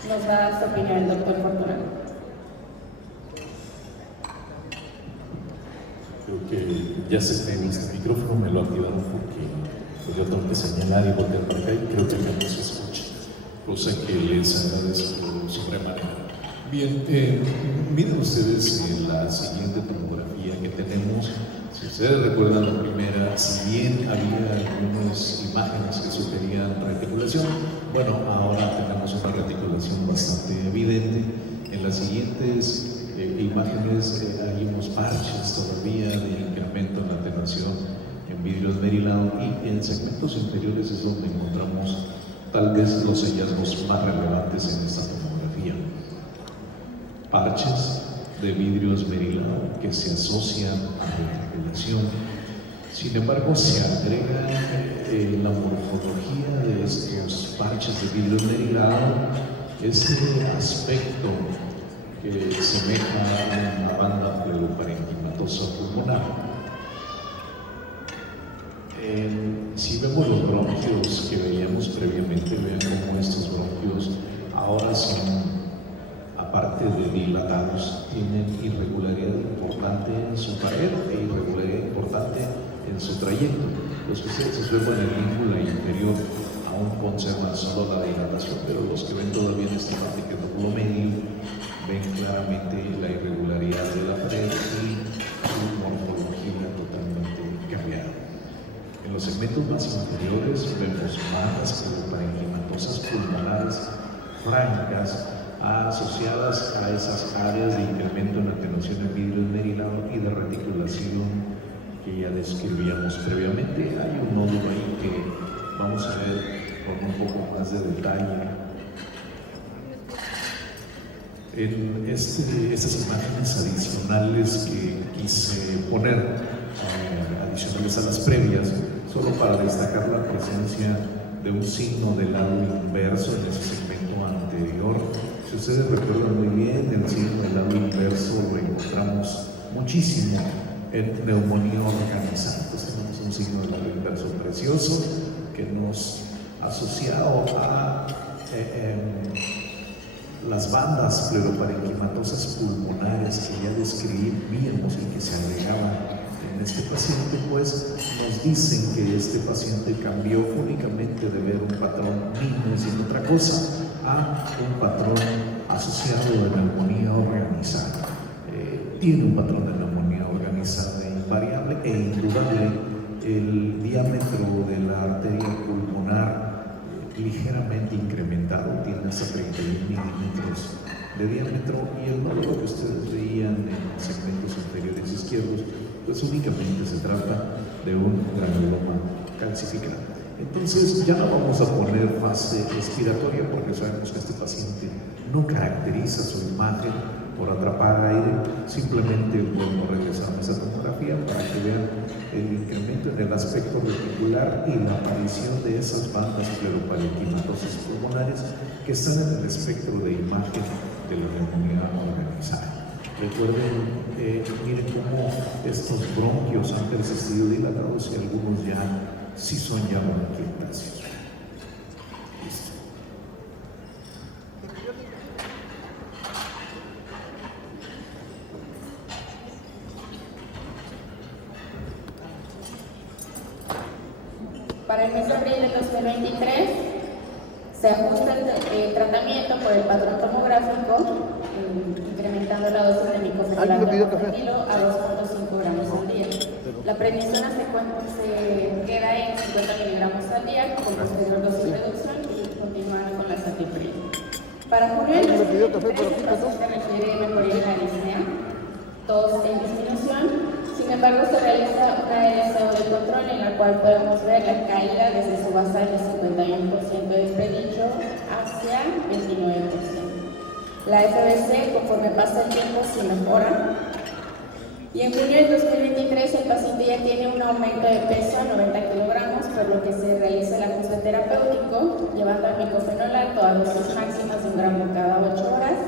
nos da su opinión el doctor Fortunato. Creo que ya se tiene este micrófono, me lo activaron porque yo tengo que señalar y voltear para acá y creo que ya no se escucha, cosa que les agradezco sobremanera. Bien, miren ustedes la siguiente tomografía que tenemos. Si ustedes recuerdan la primera, si bien había algunas imágenes que sugerían reticulación, bueno, ahora tenemos una siguientes imágenes hay unos parches todavía de incremento en la atenuación en vidrios Maryland, y en segmentos inferiores es donde encontramos tal vez los hallazgos más relevantes en esta tomografía. Parches de vidrios Maryland que se asocian a la revelación. Sin embargo, se agrega la morfología de estos parches de vidrios Maryland, este aspecto que semeja a una banda pleuroparenquimatosa pulmonar. Si vemos los bronquios que veíamos previamente, vean cómo estos bronquios ahora son, aparte de dilatados, tienen irregularidad importante en su pared e irregularidad importante en su trayecto. Los que ustedes observan en el língula inferior aún conservan solo la dilatación, pero los que ven todavía en esta parte que es lo medio, ven claramente la irregularidad de la pared y su morfología totalmente cambiada. En los segmentos más inferiores vemos bandas pleuroparenquimatosas pulmonares francas asociadas a esas áreas de incremento en atenuación en vidrios Maryland y de reticulación que ya describíamos previamente. Hay un nódulo ahí que vamos a ver con un poco más de detalle. En estas imágenes adicionales que quise poner, adicionales a las previas, solo para destacar la presencia de un signo del lado inverso en ese segmento anterior. Si ustedes recuerdan muy bien, el signo del lado inverso lo encontramos muchísimo en neumonía organizada. Entonces tenemos un signo del lado inverso precioso que nos asociado a las bandas pleuroparenquimatosas pulmonares que ya describíamos y que se agregaban en este paciente, pues nos dicen que este paciente cambió únicamente de ver un patrón niño sin otra cosa a un patrón asociado de neumonía organizada. Tiene un patrón de neumonía organizada invariable e indudable. El diámetro de la arteria pulmonar ligeramente incrementado, tiene hasta 31 milímetros de diámetro, y el nódulo que ustedes veían en los segmentos inferiores izquierdos, pues únicamente se trata de un granuloma calcificado. Entonces ya no vamos a poner fase respiratoria porque sabemos que este paciente no caracteriza su imagen por atrapar aire. Simplemente vuelvo a regresar a esa tomografía para que vean el incremento en el aspecto reticular y la aparición de esas bandas pleuroparenquimatosas pulmonares que están en el espectro de imagen de la neumonía organizada. Recuerden, miren cómo estos bronquios han persistido dilatados y algunos ya sí son ya bronquiectasios. Listo. Para el mes de abril de 2023 se ajusta el tratamiento por el patrón tomográfico, incrementando la dosis de micofenolato por kilo a 2.5 gramos al día. La prednisona se queda en 50 miligramos al día con posterior dosis reducción y continuando con la satifrina. Para junio del 2023 el paciente refiere mejoría en la disnea, tos en disminución. Sin embargo, se realiza una LSO de control en la cual podemos ver la caída desde su basal de 51% del predicho hacia 29%. La FBC, conforme pasa el tiempo, se mejora. Y en junio del 2023 el paciente ya tiene un aumento de peso a 90 kilogramos, por lo que se realiza el ajuste terapéutico, llevando al micofenolato a dosis máximas de 1 gramo cada 8 horas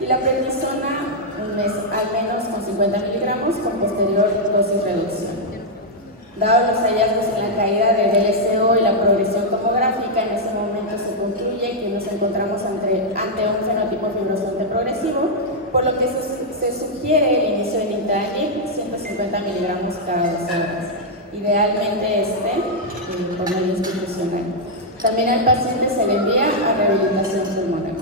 y la prednisona un mes al menos con 50 miligramos con posterior dosis reducción. Dado los hallazgos en la caída del LSO y la progresión tomográfica, en ese momento se concluye que nos encontramos ante un fenotipo fibrosante progresivo, por lo que se sugiere el inicio de Nintedanib 150 miligramos cada 2 horas, idealmente por medio institucional. También al paciente se le envía a rehabilitación pulmonar.